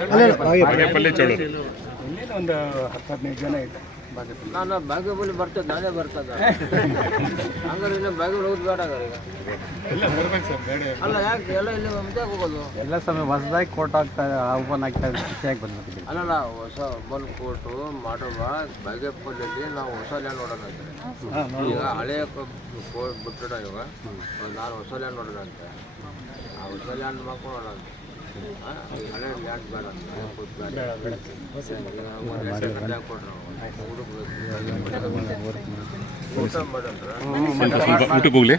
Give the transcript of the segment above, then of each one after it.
ಬಾಗೇಪಲ್ಲಿ ಚೌಡೂರು ಇನ್ನೇನು ಒಂದು 10-15 ಜನ ಇದೆ. ನಾನು ಬಾಗೇಪಲ್ಲಿ ಬರ್ತದೆ, ನಾನೇ ಬರ್ತದೆ ಹಂಗಾರೆ ಇನ್ನು ಬಾಗೇಪಲ್ಲಿ ಹೋಗೋದು ಬೇಡ ಈಗ ಎಲ್ಲ ಬರ್ಬೇಕು ಸರ್ ಬೇಡ ಅಲ್ಲ. ಯಾಕೆ ಎಲ್ಲ ಇಲ್ಲಿ ಮುಂದೆ ಹೋಗೋದು ಎಲ್ಲ ಸಮಯ ಹೊಸದಾಗಿ ಕೋರ್ಟ್ ಆಗ್ತಾ ಓಪನ್ ಆಗ್ತಾ ಖುಷಿಯಾಗಿ ಬಂದ್ಬಿಟ್ಟಿದೆ. ಅಲ್ಲ ಹೊಸ ಓಪನ್ ಕೋರ್ಟು ಮಾಡುವ ಬಾಗೇಪಲ್ಲಿಯಲ್ಲಿ ನಾವು ಹೊಸ ಲ್ಯಾಂಡ್ ನೋಡೋಣ ಅಂತಾರೆ. ಈಗ ಹಳೆಯ ಕೋರ್ಟ್ ಬಿಟ್ಟಿಡ ಇವಾಗ ನಾನು ಹೊಸ ಲ್ಯಾಂಡ್ ನೋಡೋದಂತೆ. ಆ ಹೊಸ ಲ್ಯಾಂಡ್ ಮಾಡ್ಕೊಳ್ಳೋಣ ಅಂತ. ಹಳೆ ಲ್ಯಾಂಡ್ ಬೇಡ ಊಟ ಸ್ವಲ್ಪ ಊಟಕ್ಕೆ ಹೋಗ್ಲಿ.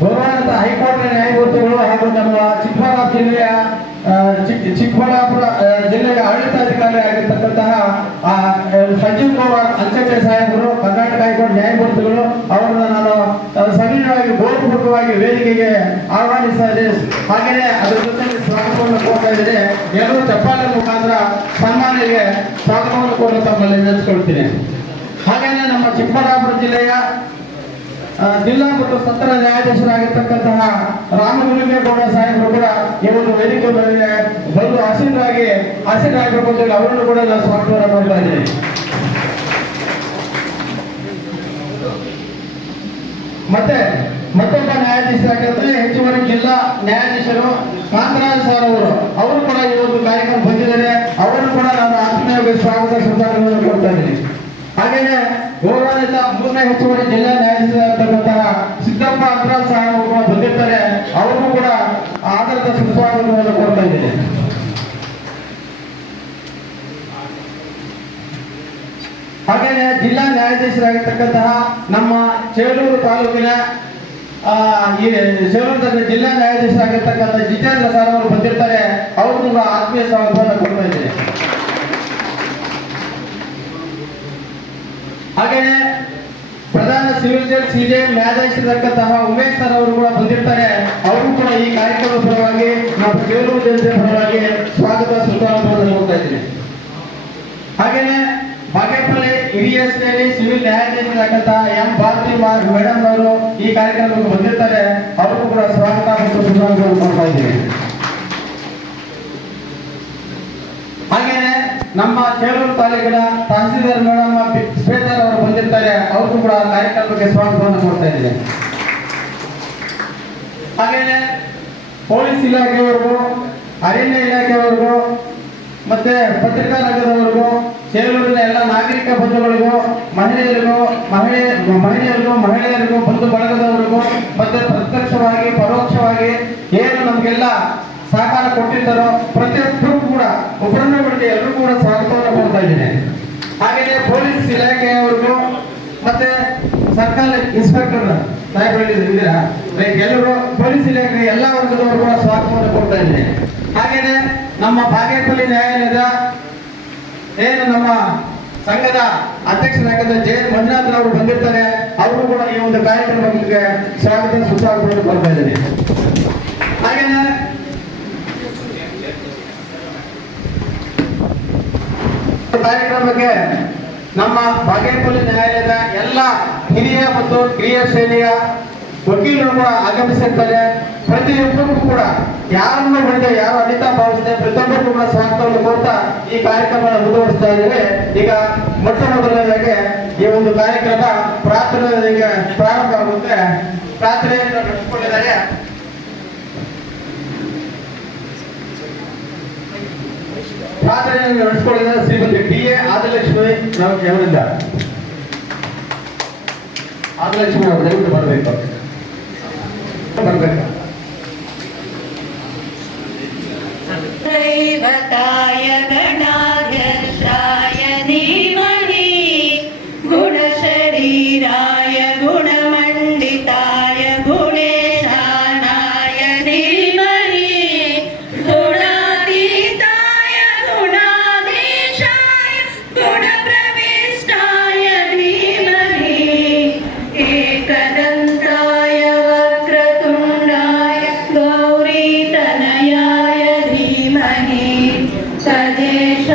ಗೌರವಾನ್ವಿತ ಹೈಕೋರ್ಟ್ ನ್ಯಾಯಮೂರ್ತಿಗಳು ಹಾಗೂ ನಮ್ಮ ಚಿಕ್ಕಬಳ್ಳಾಪುರ ಜಿಲ್ಲೆಯ ಆಡಳಿತಾಧಿಕಾರಿ ಆಗಿರ್ತಕ್ಕಂತಹ ಸಂಜೀವ್ ಕುಮಾರ್ ಅಂಚೆ ಸಾಹೇಬರು, ಕರ್ನಾಟಕ ಹೈಕೋರ್ಟ್ ನ್ಯಾಯಮೂರ್ತಿಗಳು ಅವರನ್ನು ನಾನು ಸವಿನಯವಾಗಿ ಗೌರವಪೂರ್ವಕವಾಗಿ ವೇದಿಕೆ ವೇದಿಕೆಗೆ ಆಹ್ವಾನಿಸ್ತಾ ಇದೆ. ಹಾಗೆಯೇ ಅದರ ಜೊತೆ ಸ್ವಾಗತವನ್ನು ಕೋರ್ತಾ ಇದ್ದಾರೆ. ಎಲ್ಲರೂ ಚಪ್ಪಾಳೆ ಮುಖಾಂತರ ಸನ್ಮಾನಿಗೆ ಸ್ವಾಗತವನ್ನು ಕೂಡ ತಮ್ಮಲ್ಲಿ ನೆನೆಸ್ಕೊಳ್ತೀನಿ. ಹಾಗೆಯೇ ನಮ್ಮ ಚಿಕ್ಕಬಳ್ಳಾಪುರ ಜಿಲ್ಲೆಯ ಜಿಲ್ಲಾ ಮತ್ತು ಸತ್ರ ನ್ಯಾಯಾಧೀಶರಾಗಿರ್ತಕ್ಕಂತಹ ರಾಮಲಿಂಗೇಗೌಡ ಸಾಹೇಬರು ಕೂಡ ಈ ಒಂದು ವೇದಿಕೆ ಮೇಲೆ ಬಂದು ಆಸೀನರಾಗಬೇಕು ಅಂತ ಅವರನ್ನು ಕೂಡ ನಾನು ಸ್ವಾಗತವನ್ನು ಮಾಡ್ತಾ ಇದ್ದೀನಿ. ಮತ್ತೆ ಮತ್ತೊಬ್ಬ ನ್ಯಾಯಾಧೀಶರಾಗಿದ್ದರೆ ಹೆಚ್ಚುವರಿ ಜಿಲ್ಲಾ ನ್ಯಾಯಾಧೀಶರು ಕಾಂತರಾಜ್ ಸರ್ ಅವರು ಕೂಡ ಈ ಒಂದು ಕಾರ್ಯಕ್ರಮ ಬಂದಿದ್ದಾರೆ. ಅವರನ್ನು ಕೂಡ ನಾನು ಆತ್ಮೀಯವಾಗಿ ಸ್ವಾಗತ ಸುಧಾರಣೆಯನ್ನು ಕೊಡ್ತಾ ಇದ್ದೀನಿ. ಹಾಗೆಯೇ ಗೌರವಾನ್ವಿತ 3ನೇ ಹೆಚ್ಚುವರಿ ಜಿಲ್ಲಾ ನ್ಯಾಯಾಧೀಶರಾಗಿರ್ತಕ್ಕಂತಹ ಸಿದ್ದಪ್ಪ ಅಂದ್ರಾಜ್ ಸರ್ ಅವರು ಕೂಡ ಬಂದಿರ್ತಾರೆ. ಅವರಿಗೂ ಕೂಡ ಆಧಾರದ ಸುಸ್ವಾಗತವನ್ನು ಕೊಡ್ತಾ ಇದ್ದೀನಿ. ಹಾಗೆಯೇ ಜಿಲ್ಲಾ ನ್ಯಾಯಾಧೀಶರಾಗಿರ್ತಕ್ಕಂತಹ ನಮ್ಮ ಚೇಳೂರು ತಾಲೂಕಿನ ಸೇಲೂರು ಜಿಲ್ಲಾ ನ್ಯಾಯಾಧೀಶರಾಗಿರ್ತಕ್ಕಂಥ ಜಿತೇಂದ್ರ ಸರ್ ಅವರು ಬಂದಿರ್ತಾರೆ. ಅವ್ರಿಗೂ ಕೂಡ ಆತ್ಮೀಯ ಸ್ವಾಗತವನ್ನು ಕೊಡ್ತಾ ಇದ್ದೀನಿ. ಹಾಗೆಯೇ ಪ್ರಧಾನ ಸಿವಿಲ್ ಜಡ್ಜ್ ಸಿಜೆ ನ್ಯಾಯಾಧೀಶರಾಗಿರ್ತಕ್ಕಂತಹ ಉಮೇಶ್ ಸರ್ ಅವರು ಕೂಡ ಬಂದಿರ್ತಾರೆ. ಅವರು ಕೂಡ ಈ ಕಾರ್ಯಕ್ರಮದ ಪರವಾಗಿ ನಮ್ಮ ಸೇಲೂರು ಜನತೆ ಪರವಾಗಿ ಸ್ವಾಗತ ಸುಸ್ವಾಗತವನ್ನು ಕೊಡ್ತಾ ಇದ್ದೀನಿ. ಹಾಗೆಯೇ ಬಾಗೇಪಲ್ಲಿ ಹಿರಿಯ ಶ್ರೇಣಿ ಸಿವಿಲ್ ನ್ಯಾಯಾಧೀಶರಾಗಿರ್ತಕ್ಕಂತಹ ಎಂ ಭಾರತಿ ಮೇಡಮ್ ಅವರು ಈ ಕಾರ್ಯಕ್ರಮಕ್ಕೆ ಬಂದಿರ್ತಾರೆ. ಅವರಿಗೂ ಕೂಡ ಸ್ವಾಗತ ಮತ್ತು ಸುಸ್ವಾಗತವನ್ನು ಕೊಡ್ತಾ ಇದ್ದೀನಿ. ಹಾಗೆಯೇ ನಮ್ಮ ಚೇಳೂರು ತಾಲೂಕಿನ ತಹಸೀಲ್ದಾರ್ ಮೇಡಮ್ ಶ್ವೇತಾರ್ ಅವರು ಬಂದಿರ್ತಾರೆ. ಅವ್ರಿಗೂ ಕೂಡ ಕಾರ್ಯಕ್ರಮಕ್ಕೆ ಸ್ವಾಗತವನ್ನು ಕೊಡ್ತಾ ಇದ್ದೀನಿ. ಹಾಗೆಯೇ ಪೊಲೀಸ್ ಇಲಾಖೆಯವರೆಗೂ, ಅರಣ್ಯ ಇಲಾಖೆಯವರೆಗೂ, ಮತ್ತೆ ಪತ್ರಿಕಾ ರಂಗದವರೆಗೂ, ಚೇಳೂರಿನ ಎಲ್ಲ ನಾಗರಿಕ ಬಂಧುಗಳಿಗೂ, ಮಹಿಳೆಯರಿಗೂ, ಬಂಧು ಬಳಗದವರಿಗೂ, ಮತ್ತೆ ಪ್ರತ್ಯಕ್ಷವಾಗಿ ಪರೋಕ್ಷವಾಗಿ ಏನು ನಮಗೆಲ್ಲ ಸಹಕಾರ ಕೊಟ್ಟಿದ್ದಾರೋ ಪ್ರತಿಯೊಬ್ಬರು ಕೂಡ ಒಬ್ಬರನ್ನ ಬಿಟ್ಟು ಎಲ್ಲರೂ ಕೂಡ ಸ್ವಾಗತವನ್ನು ಕೊಡ್ತಾ ಇದ್ದೀನಿ. ಹಾಗೆಯೇ ಪೊಲೀಸ್ ಇಲಾಖೆಯವರಿಗೂ ಮತ್ತೆ ಸರ್ಕಾರಿ ಇನ್ಸ್ಪೆಕ್ಟರ್ ಸಾಹೇಬರಿದ್ದೀರಾ ಎಲ್ಲರೂ ಪೊಲೀಸ್ ಇಲಾಖೆ ಎಲ್ಲ ವರ್ಗದವರು ಕೂಡ ಸ್ವಾಗತವನ್ನು ಕೊಡ್ತಾ ಇದ್ದೀನಿ. ಹಾಗೆಯೇ ನಮ್ಮ ಬಾಗೇಪಲ್ಲಿ ನ್ಯಾಯಾಲಯದ ಏನು ನಮ್ಮ ಸಂಘದ ಅಧ್ಯಕ್ಷರಾಗಿದ್ದ ಜೆ ಮಂಜುನಾಥ್ ಅವರು ಬಂದಿರ್ತಾರೆ. ಅವರು ಕೂಡ ಈ ಒಂದು ಕಾರ್ಯಕ್ರಮಕ್ಕೆ ಸ್ವಾಗತ ಸುಸ್ವಾಗತವನ್ನು ಕೊಡ್ತಾ ಇದ್ದೀನಿ. ಹಾಗೆಯೇ ಕಾರ್ಯಕ್ರಮಕ್ಕೆ ನಮ್ಮ ಬಾಗೇಪಲ್ಲಿ ನ್ಯಾಯಾಲಯದ ಎಲ್ಲ ಹಿರಿಯ ಮತ್ತು ಕಿರಿಯ ಶ್ರೇಣಿಯ ವಕೀಲರು ಕೂಡ ಆಗಮಿಸಿರ್ತಾರೆ. ಪ್ರತಿಯೊಬ್ಬರಿಗೂ ಕೂಡ ಯಾರನ್ನು ಬಿಡದೆ, ಯಾರು ಅನಿತಾ ಭಾವಿಸಿದೆ ಪ್ರತಿಯೊಬ್ಬರಿಗೂ ಕೂಡ ಸ್ವಾಗತವನ್ನು ಕೊಡ್ತಾ ಈ ಕಾರ್ಯಕ್ರಮವನ್ನು ಮುಂದುವರಿಸ್ತಾ ಇದ್ದೇವೆ. ಈಗ ಮೊಟ್ಟ ಮೊದಲನೇದಾಗಿ ಈ ಒಂದು ಕಾರ್ಯಕ್ರಮ ಪ್ರಾರ್ಥನೆಗೆ ಪ್ರಾರಂಭ ಆಗುತ್ತೆ. ಪ್ರಾರ್ಥನೆಯನ್ನು ನಡೆಸಿಕೊಂಡಿದ್ದಾರೆ ಶ್ರೀಮತಿ ಡಿ.ಎ. ಆದಿಲಕ್ಷ್ಮಿ ಅವರಿಂದ. ಆದಿಲಕ್ಷ್ಮಿ ಅವರು ದಯವಿಟ್ಟು ಬರಬೇಕು. दैवताय गणाध्यक्षाय धीमहि गुणशरीराय गुणमण्डिताय गुणेशानाय धीमहि गुणातीताय गुणाधीशाय गुणप्रविष्टाय धीमहि एकदन्ताय वक्रतुण्डाय गौरीतनयाय धीमहि तदेश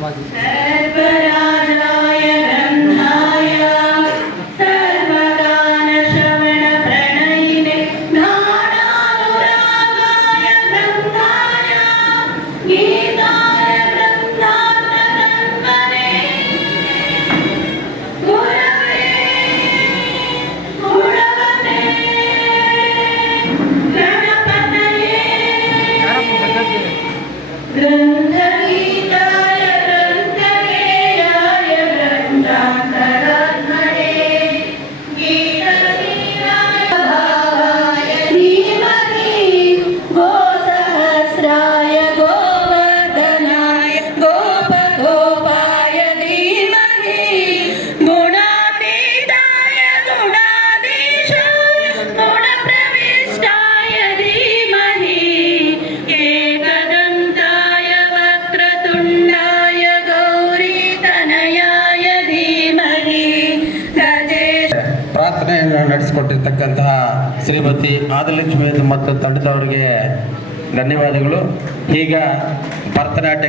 सर्वराजाय ब्रह्माय सर्वगानश्रवणप्रणयिने गानानुरागाय ब्रह्माय गीताय ब्रह्मानन्दने गुरवे गुणवते गणपतये ग्रन्थगीताय ग्रन्थगेयाय ग्रन्थान्तरात्मने गीतगीताय भावाय धीमहि गोसहस्राय गोवर्धनाय गोपगोपाय धीमहि गुणातीताय गुणाधीशाय गुणप्रविष्टाय धीमहि एकदन्ताय वक्रतुण्डाय गौरीतनयाय धीमहि गजेश ಪ್ರಾರ್ಥನೆಯನ್ನು ನಡೆಸಿಕೊಟ್ಟಿರ್ತಕ್ಕಂತಹ ಶ್ರೀಮತಿ ಆದಿಲಕ್ಷ್ಮಿ ಮತ್ತು ತಂಡದವರಿಗೆ ಧನ್ಯವಾದಗಳು. ಈಗ ಭರತನಾಟ್ಯ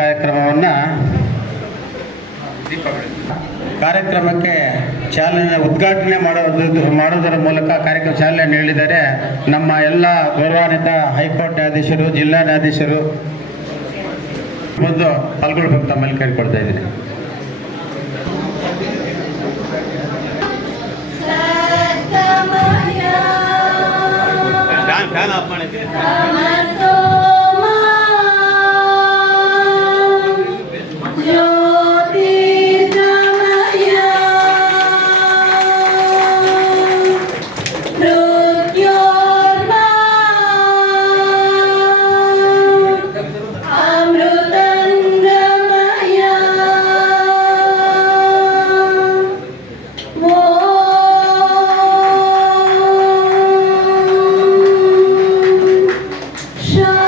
ಕಾರ್ಯಕ್ರಮವನ್ನು ಕಾರ್ಯಕ್ರಮಕ್ಕೆ ಚಾಲನೆ ಉದ್ಘಾಟನೆ ಮಾಡೋದರ ಮೂಲಕ ಕಾರ್ಯಕ್ರಮ ಚಾಲನೆ ನೀಡಿದ್ದಾರೆ ನಮ್ಮ ಎಲ್ಲ ಗೌರವಾನ್ವಿತ ಹೈಕೋರ್ಟ್ ನ್ಯಾಯಾಧೀಶರು, ಜಿಲ್ಲಾ ನ್ಯಾಯಾಧೀಶರು ಬಂದು ಪಾಲ್ಗೊಳ್ಬೇಕು ತಮ್ಮಲ್ಲಿ ಕೇಳ್ಕೊಳ್ತಾ ಇದ್ದೀನಿ. ಸತ್ತಮಯ ತಮಸೋಮಾ ಜ್ಯೋತಿರ್ಗಮಯ ಮೃತ್ಯೋರ್ಮಾ ಅಮೃತಂಗಮಯ ಶಾಂತಿ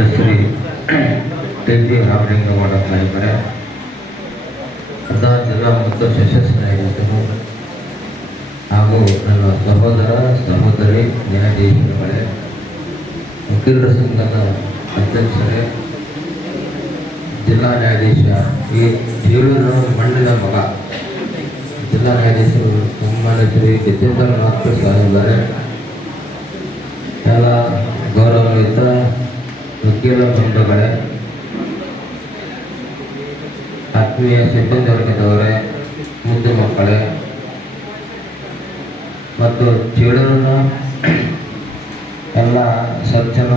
ಪದ್ಮಶ್ರೀ ಟಿ.ಪಿ. ರಾಮಲಿಂಗಗೌಡ ಸಾಹೇಬರೇ, ಜಿಲ್ಲಾ ಮತ್ತು ಸಶಸ್ತ್ರ ನ್ಯಾಯಾಧೀಶರು ಹಾಗೂ ನನ್ನ ಸಹೋದರ ಸಹೋದರಿ ನ್ಯಾಯಾಧೀಶರುಗಳೇ, ವಕೀಲರ ಸಂಘದ ಅಧ್ಯಕ್ಷರೇ, ಜಿಲ್ಲಾ ನ್ಯಾಯಾಧೀಶ ಈ ಜೀವನ ಮಣ್ಣಿನ ಮಗ ಜಿಲ್ಲಾ ನ್ಯಾಯಾಧೀಶರು ಸನ್ಮಾನ್ಯ ಶ್ರೀ ಗಜೇಂದ್ರನಾಥ್ ಸಾಹೇಬರೇ, ಎಲ್ಲ ಗೌರವಾನ್ವಿತ ವಕೀಲ ಬಂಧುಗಳೇ, ಆತ್ಮೀಯ ಸಿಬ್ಬಂದಿ ವರ್ಗದವರೇ, ಮುದ್ದು ಮಕ್ಕಳೇ ಮತ್ತು ಚೇಳೂರಿನ ಎಲ್ಲ ಸಜ್ಜನ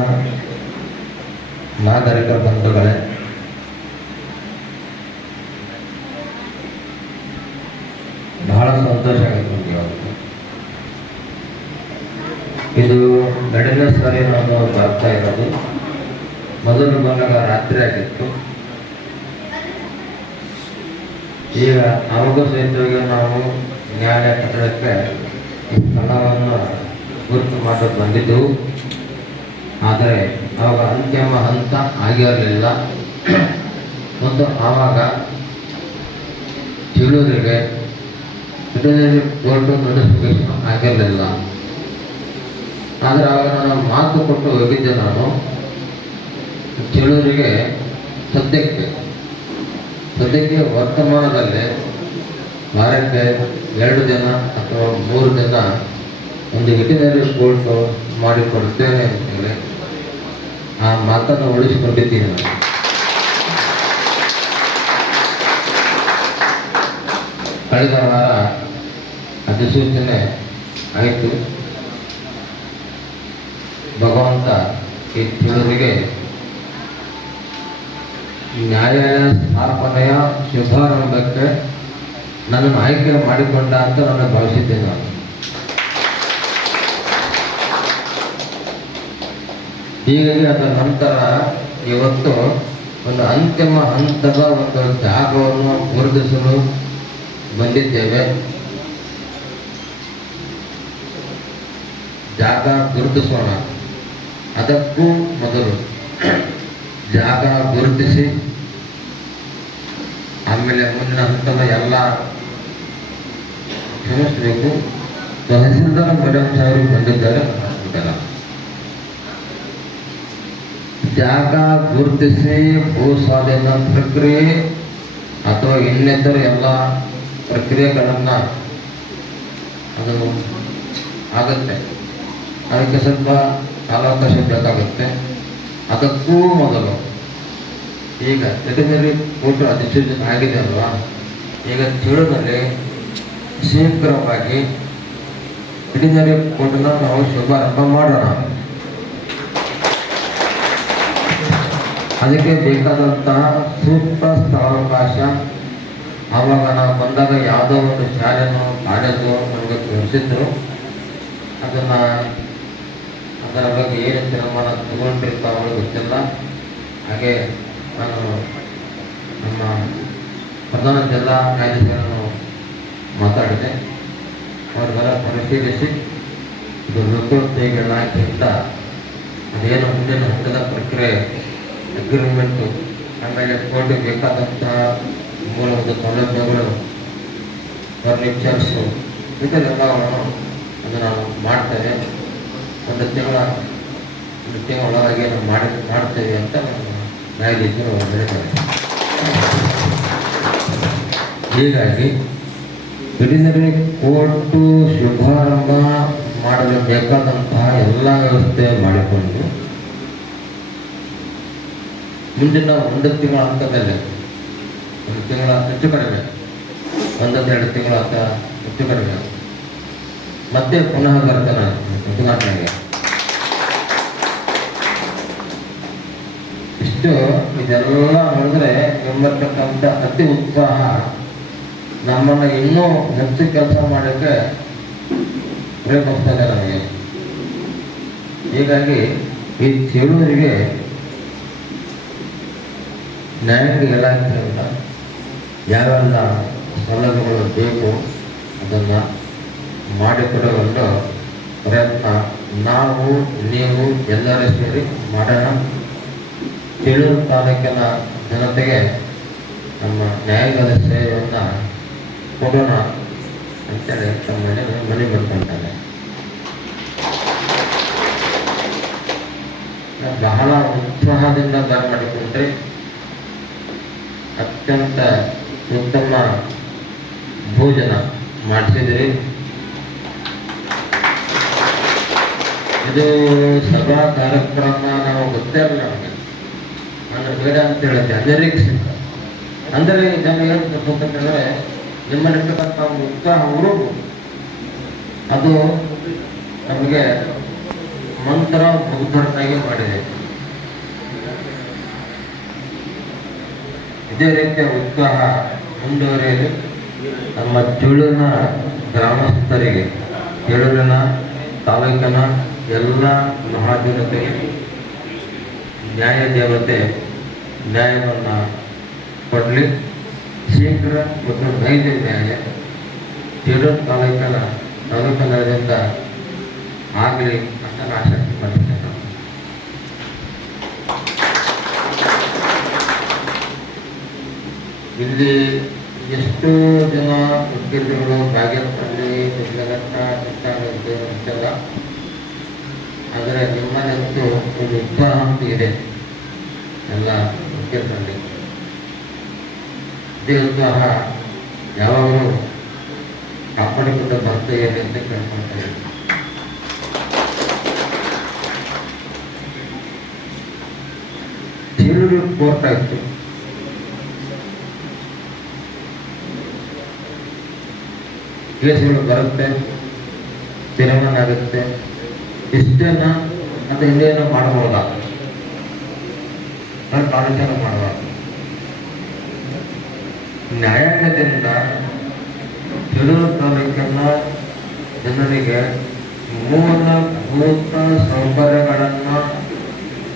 ನಾಗರಿಕ ಬಂಧುಗಳೇ, ಬಹಳ ಸಂತೋಷ ಆಗುತ್ತೆ ಇವತ್ತು. ಇದು ಎರಡನೇ ಸಾರಿ ನಾನು ಬರ್ತಾ ಇರೋದು. ಮೊದಲು ಬಂದಾಗ ರಾತ್ರಿ ಆಗಿತ್ತು. ಈಗ ಆರೋಗ್ಯ ಸಹಿತವಾಗಿ ನಾವು ನ್ಯಾಯಾಲಯ ಕಟ್ಟಡಕ್ಕೆ ಸ್ಥಳವನ್ನು ಗುರುತು ಮಾಡಲು ಬಂದಿದ್ದೆವು. ಆದರೆ ಆವಾಗ ಅಂತಿಮ ಹಂತ ಆಗಿರಲಿಲ್ಲ ಮತ್ತು ಆವಾಗ ಚೇಳೂರಿಗೆ ವೆಟರ್ನರಿ ಕೋರ್ಟ್ ನೋಟಿಫಿಕೇಶನ್ ಆಗಿರಲಿಲ್ಲ. ಆದರೆ ಆವಾಗ ನಾನು ಮಾತು ಕೊಟ್ಟು ಹೋಗಿದ್ದೆ. ನಾನು ಚೇಳೂರಿಗೆ ಸದ್ಯಕ್ಕೆ ವರ್ತಮಾನದಲ್ಲಿ ವಾರಕ್ಕೆ 2 ದಿನ ಅಥವಾ 3 ದಿನ ಒಂದು ವೆಟರ್ನರಿ ಕೋರ್ಟ್ ಮಾಡಿಕೊಡ್ತೇನೆ ಅಂತೇಳಿ ಆ ಮಾತನ್ನು ಉಳಿಸಿಕೊಂಡಿದ್ದೀನಿ. ನಾನು ಕಳೆದ ವಾರ ಅಧಿಸೂಚನೆ ಆಯಿತು. ಭಗವಂತ ಈ ಚೇಳೂರಿಗೆ ನ್ಯಾಯಾಲಯ ಸ್ಥಾಪನೆಯ ಶುಭಾರಂಭಕ್ಕೆ ನನ್ನನ್ನು ಆಯ್ಕೆ ಮಾಡಿಕೊಂಡ ಅಂತ ನಾನು ಭಾವಿಸಿದ್ದೇನೆ. ನಾನು ಹೀಗಾಗಿ ಅದರ ನಂತರ ಇವತ್ತು ಒಂದು ಅಂತಿಮ ಹಂತದ ಒಂದು ಜಾಗವನ್ನು ಗುರುತಿಸಲು ಬಂದಿದ್ದೇವೆ. ಜಾಗ ಗುರುತಿಸೋಣ. ಅದಕ್ಕೂ ಮೊದಲು ಜಾಗ ಗುರುತಿಸಿ ಆಮೇಲೆ ಮುಂದಿನ ಹಂತದ ಎಲ್ಲ ಕ್ಷಮಿಸಬೇಕು. ತಹಸೀಲ್ದಾರ್ ಮೇಡಮ್ ಸಾಹೇಬರು ಬಂದಿದ್ದಾರೆ. ಜಾಗ ಗುರುತಿಸಿ ಭೂ ಸ್ವಾಧೀನ ಪ್ರಕ್ರಿಯೆ ಅಥವಾ ಇನ್ನಿತರ ಎಲ್ಲ ಪ್ರಕ್ರಿಯೆಗಳನ್ನು ಅದು ಆಗುತ್ತೆ. ಅದಕ್ಕೆ ಸ್ವಲ್ಪ ಕಾಲಾವಕಾಶ ಬೇಕಾಗುತ್ತೆ. ಅದಕ್ಕೂ ಮೊದಲು ಈಗ ವೆಟರ್ನರಿ ಕೋರ್ಟ್ ಅಧಿಸೂಚನೆ ಆಗಿದೆ ಅಲ್ವಾ, ಈಗ ಚೇಳೂರಿನಲ್ಲಿ ಶೀಘ್ರವಾಗಿ ವೆಟರ್ನರಿ ಕೋರ್ಟ್ನ ನಾವು ಶುಭಾರಂಭ ಮಾಡೋಣ. ಅದಕ್ಕೆ ಬೇಕಾದಂತಹ ಸೂಕ್ತ ಸ್ಥಳಾವಕಾಶ ಆವಾಗ ನಾವು ಬಂದಾಗ ಯಾವುದೋ ಒಂದು ಶಾಲೆನೋ ಕಾಲೇಜು ನಮಗೆ ತೋರಿಸಿದ್ರು. ಅದರ ಬಗ್ಗೆ ಏನು ತೀರ್ಮಾನ ತಗೊಂಡಿರ್ತಾವೋ ಗೊತ್ತಿಲ್ಲ. ಹಾಗೆ ನಾನು ನಮ್ಮ ಪ್ರಧಾನ ಜಿಲ್ಲಾ ನ್ಯಾಯಾಧೀಶರನ್ನು ಮಾತಾಡಿದೆ. ಅವ್ರಿಗೆಲ್ಲ ಪರಿಶೀಲಿಸಿ ಇದು ಲೋಕೋತ್ತೇಗ ಇಲಾಖೆಯಿಂದ ಅದೇನು ಮುಂದಿನ ಹಂತದ ಪ್ರಕ್ರಿಯೆ ಅಗ್ರಿಮೆಂಟು, ಆಮೇಲೆ ಕೋರ್ಟಿಗೆ ಬೇಕಾದಂತಹ ಮೂಲಭೂತ ಸೌಲಭ್ಯಗಳು, ಫರ್ನಿಚರ್ಸು, ಇದೆಲ್ಲವನ್ನು ಅದು ನಾವು ಮಾಡ್ತೇವೆ. ಒಂದು ತಿಂಗಳ ಒಳಗಾಗಿ ನಾವು ಮಾಡ್ತೇವೆ ಅಂತ ನ್ಯಾಯಾಧೀಶರು ಹೇಳಿದ್ದಾರೆ. ಹೀಗಾಗಿ ವೆಟರ್ನರಿ ಕೋರ್ಟು ಶುಭಾರಂಭ ಮಾಡಲು ಬೇಕಾದಂತಹ ಎಲ್ಲ ವ್ಯವಸ್ಥೆ ಮಾಡಿಕೊಂಡು ಮುಂದಿನ 1 ತಿಂಗಳ ಹಂತದಲ್ಲಿ 1 ತಿಂಗಳ ಹೆಚ್ಚು ಕಡಿಮೆ 1-2 ತಿಂಗಳ ಅಥವಾ ಹೆಚ್ಚು ಕಡಿಮೆ ಮತ್ತೆ ಪುನಃ ಬರ್ತೇನೆ ಉದ್ಘಾಟನೆಗೆ. ಇಷ್ಟು ಇದೆಲ್ಲ ನೋಡಿದ್ರೆ ಎಂಬತಕ್ಕಂಥ ಅತಿ ಉತ್ಸಾಹ ನಮ್ಮನ್ನು ಇನ್ನೂ ಹೆಚ್ಚು ಕೆಲಸ ಮಾಡೋಕ್ಕೆ ಪ್ರೇರೇಪಿಸ್ತಾ ಇದೆ ನಮಗೆ. ಹೀಗಾಗಿ ಈ ಚೇಳೂರಿಗೆ ನ್ಯಾಯಾಂಗ ಇಲಾಖೆಯಿಂದ ಯಾವೆಲ್ಲ ಸೌಲಭ್ಯಗಳು ಬೇಕು ಅದನ್ನು ಮಾಡಿಕೊಡುವ ಒಂದು ಪ್ರಯತ್ನ ನಾವು ನೀವು ಎಲ್ಲರೂ ಸೇರಿ ಮಾಡೋಣ. ಚೇಳೂರು ತಾಲೂಕಿನ ಜನತೆಗೆ ನಮ್ಮ ನ್ಯಾಯವಾದ ಸೇವೆಯನ್ನು ಕೊಡೋಣ ಅಂತೇಳಿ ತಮ್ಮಲ್ಲಿ ಮನವಿ ಮಾಡ್ಕೊಳ್ತಾನೆ. ಬಹಳ ಉತ್ಸಾಹದಿಂದ ಮಾಡಿಕೊಂಡ್ರೆ ಅತ್ಯಂತ ಉತ್ತಮ ಭೋಜನ ಮಾಡಿಸಿದ್ರಿ. ಇದು ಸಭಾ ಕಾರ್ಯಕ್ರಮ ನಾವು ಗೊತ್ತೇ ಅಲ್ಲ ನಮಗೆ, ನಾನು ಬೇಡ ಅಂತ ಹೇಳಿದ್ದೆ ಅನಿರೀಕ್ಷಿತ. ಅಂದರೆ ಜನ ಏನು ಗೊತ್ತಂತಂದರೆ ನಿಮ್ಮಲ್ಲಿರ್ತಕ್ಕಂಥ ಉತ್ಸಾಹ ಉರುಗು ಅದು ನಮಗೆ ಮಂತ್ರ ಮುಗ್ಧರನ್ನಾಗಿ ಮಾಡಿದೆ. ಇದೇ ರೀತಿಯ ಉತ್ಸಾಹ ಮುಂದುವರಿಯಲು ನಮ್ಮ ಚೇಳೂರಿನ ಗ್ರಾಮಸ್ಥರಿಗೆ, ಚೇಳೂರಿನ ತಾಲೂಕಿನ ಎಲ್ಲ ಮಹಾಜನತೆಗೆ ನ್ಯಾಯ ದೇವತೆ ನ್ಯಾಯವನ್ನು ಕೊಡಲಿ. ಶೀಘ್ರ ಮತ್ತು ನೈಜ ನ್ಯಾಯ ಚೇಳೂರು ತಾಲೂಕಿನದಿಂದ ಆಗಲಿ ಅಂತ ಆಸಕ್ತಿ ಪಡ್ತೇನೆ. ಇಲ್ಲಿ ಎಷ್ಟು ಜನ ವಕೀಲರುಗಳು ಬಾಗೇಪಲ್ಲಿ, ಶಿಡ್ಲಘಟ್ಟ, ಚಿತ್ತಾನೂರು ಅಂತೆಲ್ಲ, ಆದರೆ ನಿಮ್ಮಲ್ಲಂತೂ ಒಂದು ಉತ್ಸಾಹ ಅಂತೂ ಇದೆ ಎಲ್ಲ ವಕೀಲರಲ್ಲಿ. ಇದೇ ಉತ್ಸಾಹ ಯಾವಾಗಲೂ ಕಾಪಾಡಿಕೊಂಡು ಬರ್ತೇವೆ ಅಂತ ಕೇಳ್ಕೊಳ್ತಾ ಇದ್ದೀನಿ. ಚೇಳೂರು ಕೋರ್ಟ್ ಆಯಿತು, ಕೇಸ್ಗಳು ಬರುತ್ತೆ, ತೀರ್ಮಾನ ಆಗುತ್ತೆ. ಇಷ್ಟೇನ ಅಂತ ಇನ್ನೇನೋ ಮಾಡಬಹುದಾ? ಆಲೋಚನೆ ಮಾಡಬಾರ್ದು. ನ್ಯಾಯಾಂಗದಿಂದ ಚೇಳೂರು ತಾಲೂಕಿನ ಜನರಿಗೆ ಮೂಲಭೂತ ಸೌಕರ್ಯಗಳನ್ನು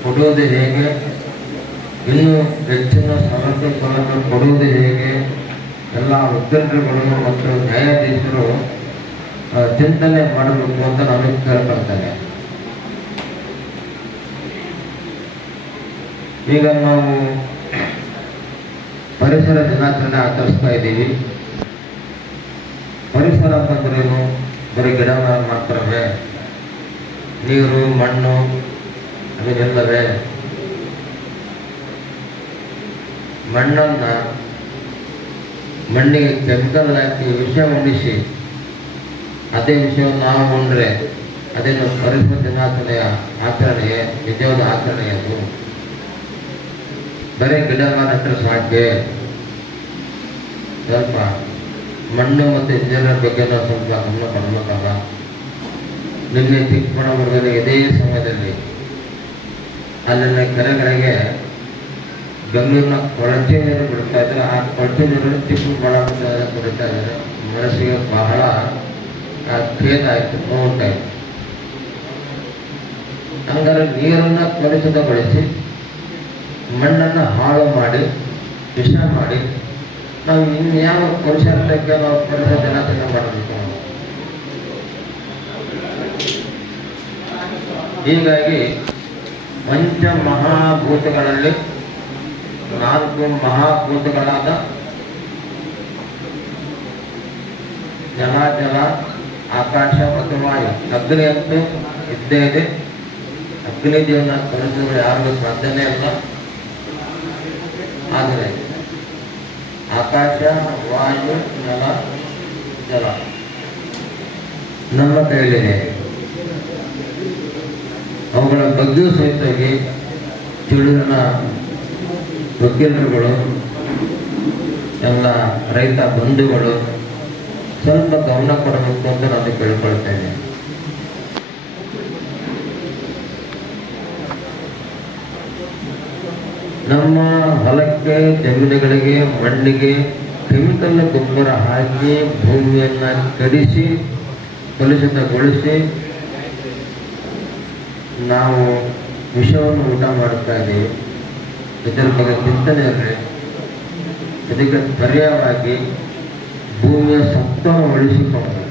ಕೊಡುವುದು ಹೇಗೆ, ಇನ್ನೂ ಹೆಚ್ಚಿನ ಸವಲತ್ತುಗಳನ್ನು ಕೊಡುವುದು ಹೇಗೆ, ಎಲ್ಲ ವಕೀಲರುಗಳು ಮತ್ತು ನ್ಯಾಯಾಧೀಶರು ಚಿಂತನೆ ಮಾಡಬೇಕು ಅಂತ ನಾನು ಕೇಳ್ಕೊಳ್ತೇನೆ. ಈಗ ನಾವು ಪರಿಸರ ದಿನಾಚರಣೆ ಆಚರಿಸ್ತಾ ಇದ್ದೀವಿ. ಪರಿಸರ ಅಂತಂದ್ರೇನು? ಬರೀ ಗಿಡ ಮಾತ್ರವೇ? ನೀರು, ಮಣ್ಣು ಅದನ್ನೆಲ್ಲವೇ? ಮಣ್ಣಿಗೆ ಕೆಮಿಕಲ್ ಹಾಕಿ ವಿಷ ಉಣಿಸಿ ಅದೇ ವಿಷಯವನ್ನು ನಾವು ಉಂಡ್ರೆ ಅದೇನು ಪರಿಸರ ದಿನಾಚರಣೆಯ ಆಚರಣೆಯೇ? ನಿಜವಾದ ಆಚರಣೆ ಅದು? ಬರೀ ಗಿಡ ನೆಟ್ಟರೆ ಸಾಧ್ಯ? ಸ್ವಲ್ಪ ಮಣ್ಣು ಮತ್ತು ಇಂಜಿನಿಯರ್ ಬಗ್ಗೆ ನಾವು ಸ್ವಲ್ಪ ಗಮನ ಕೊಡಬೇಕಲ್ಲ. ನಿನ್ನೆ ಚಿಕ್ಕಬಳ್ಳಾಪುರದಲ್ಲಿ ಇದೇ ಸಮಯದಲ್ಲಿ ಅಲ್ಲಿನ ಕೆರೆಗಳಿಗೆ ಬೆಂಗಳೂರಿನ ಕೊಳಚೆ ನೀರು ಬಿಡ್ತಾ ಇದ್ದಾರೆ. ಆ ಕೊಳಚೆ ನೀರು ಚಿಕ್ಕಬಳ್ಳಾಪುರ ಬಿಡ್ತಾ ಇದ್ದಾರೆ. ಮನಸ್ಸಿಗೆ ಬಹಳ ಖೇದ ಆಯಿತು, ನೋವುಂಟಾಯಿತು. ಹಂಗಾರೆ ನೀರನ್ನು ಕಲುಷಿತಗೊಳಿಸಿ ಮಣ್ಣನ್ನು ಹಾಳು ಮಾಡಿ ವಿಷ ಮಾಡಿ ನಾವು ಇನ್ಯಾವ ಪುರುಷಾರ್ಥಕ್ಕೆ ನಾವು ಪರಿಸರ ದಿನಾಚರಣೆ ಮಾಡಬೇಕು? ಹೀಗಾಗಿ ಪಂಚಮಹಾಭೂತಗಳಲ್ಲಿ 4 ಮಹಾಭೂತಗಳಾದ ಜಲ, ಆಕಾಶ ಮತ್ತು ವಾಯು. ಅಗ್ನಿ ಅಂತೂ ಇದ್ದೇ ಇದೆ. ಅಗ್ನಿ ಜೀವನ ಕಲಿಸಲು ಯಾರಿಗೂ ಸಾಧ್ಯನೇ ಇಲ್ಲ. ಆದರೆ ಆಕಾಶ, ವಾಯು, ನೆಲ, ಜಲ ನಮ್ಮ ಕೈಯಲ್ಲಿದೆ. ಅವುಗಳ ಬಗ್ಗೆಯೂ ಸಹಿತವಾಗಿ ಚೇಳೂರಿನ ವಕೀಲರುಗಳು, ಎಲ್ಲ ರೈತ ಬಂಧುಗಳು ಸ್ವಲ್ಪ ಗಮನ ಕೊಡಬೇಕು ಅಂತ ನಾನು ಕೇಳ್ಕೊಳ್ತೇನೆ. ನಮ್ಮ ಹೊಲಕ್ಕೆ, ಜಮೀನುಗಳಿಗೆ, ಮಣ್ಣಿಗೆ ಕೆಮಿಕಲ್ ಗೊಬ್ಬರ ಹಾಕಿ ಭೂಮಿಯನ್ನು ಕೆಡಿಸಿ ಕಲುಷಿತಗೊಳಿಸಿ ನಾವು ವಿಷವನ್ನು ಊಟ ಮಾಡ್ತಾ ಇದ್ದೀವಿ. ಇದರ ಬಗ್ಗೆ ಚಿಂತನೆ ಇರಲಿ. ಇದಕ್ಕೆ ಪರ್ಯಾಯವಾಗಿ ಭೂಮಿಯ ಸತ್ವವನ್ನು ಉಳಿಸಿಕೊಂಡು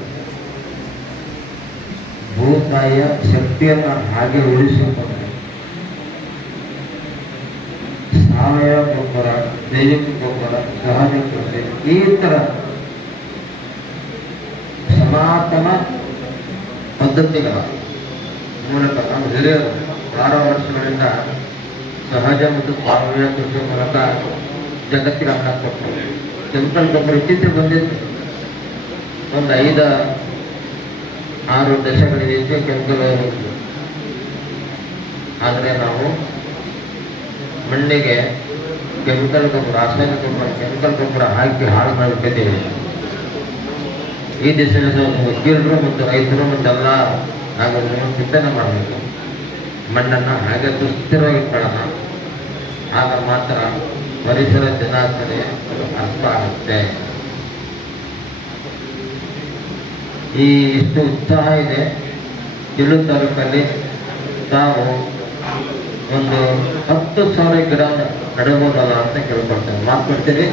ಭೂತಾಯಿಯ ಶಕ್ತಿಯನ್ನು ಹಾಗೆ ಉಳಿಸಿಕೊಂಡು ಸಾವಯವ ಗೊಬ್ಬರ, ಜೈವಿಕ ಗೊಬ್ಬರ, ಸಹಜ ಕೃಷಿ, ಈ ಥರ ಸನಾತನ ಪದ್ಧತಿಗಳ ಮೂಲಕ ನಾವು ಹಿರಿಯರು 6 ವರ್ಷಗಳಿಂದ ಸಹಜ ಮತ್ತು ಸಾವಯವ ಕೃಷಿ ಮೂಲಕ ಜಗತ್ತಿಗೆ ಅನ್ನ ಕೊಟ್ಟು ಕೆಮಿಕಲ್ ಗೊಬ್ಬರ ಇತ್ತೀಚೆಗೆ ಬಂದಿತ್ತು. ಒಂದು 5-6 ದಶಕಗಳಿಗೆ ಕೆಮಿಕಲ್ ಬಂದಿತ್ತು. ಆದರೆ ನಾವು ಮಣ್ಣಿಗೆ ಕೆಮಿಕಲ್ ಗೊಬ್ಬರ, ರಾಸಾಯನಿಕ ಗೊಬ್ಬರ, ಕೆಮಿಕಲ್ ಗೊಬ್ಬರ ಹಾಕಿ ಹಾಳು ಮಾಡಿಬಿಟ್ಟಿದ್ದೀವಿ. ಈ ದಿಶೆಯಲ್ಲಿ ವಕೀಲರು ಮತ್ತು ರೈತರು ಮತ್ತೆಲ್ಲ ನಾವು ಚಿಂತನೆ ಮಾಡಬೇಕು. ಮಣ್ಣನ್ನು ಹಾಗೆ ಸುಸ್ಥಿರವಾಗಿಟ್ಕೊಳ್ಳೋಣ. ಆಗ ಮಾತ್ರ ಪರಿಸರ ದಿನಾಚರಣೆ ಅರ್ಥ ಆಗುತ್ತೆ. ಈ ಇಷ್ಟು ಉತ್ಸಾಹ ಇದೆ. ಚಿಳು ತಾಲೂಕಲ್ಲಿ ತಾವು ಒಂದು 10,000 ಗಿಡ ನೆಡಬಹುದಲ್ಲ ಅಂತ ಕೇಳ್ಕೊಳ್ತೇವೆ. ಮಾತುಕೊಡ್ತೀವಿ.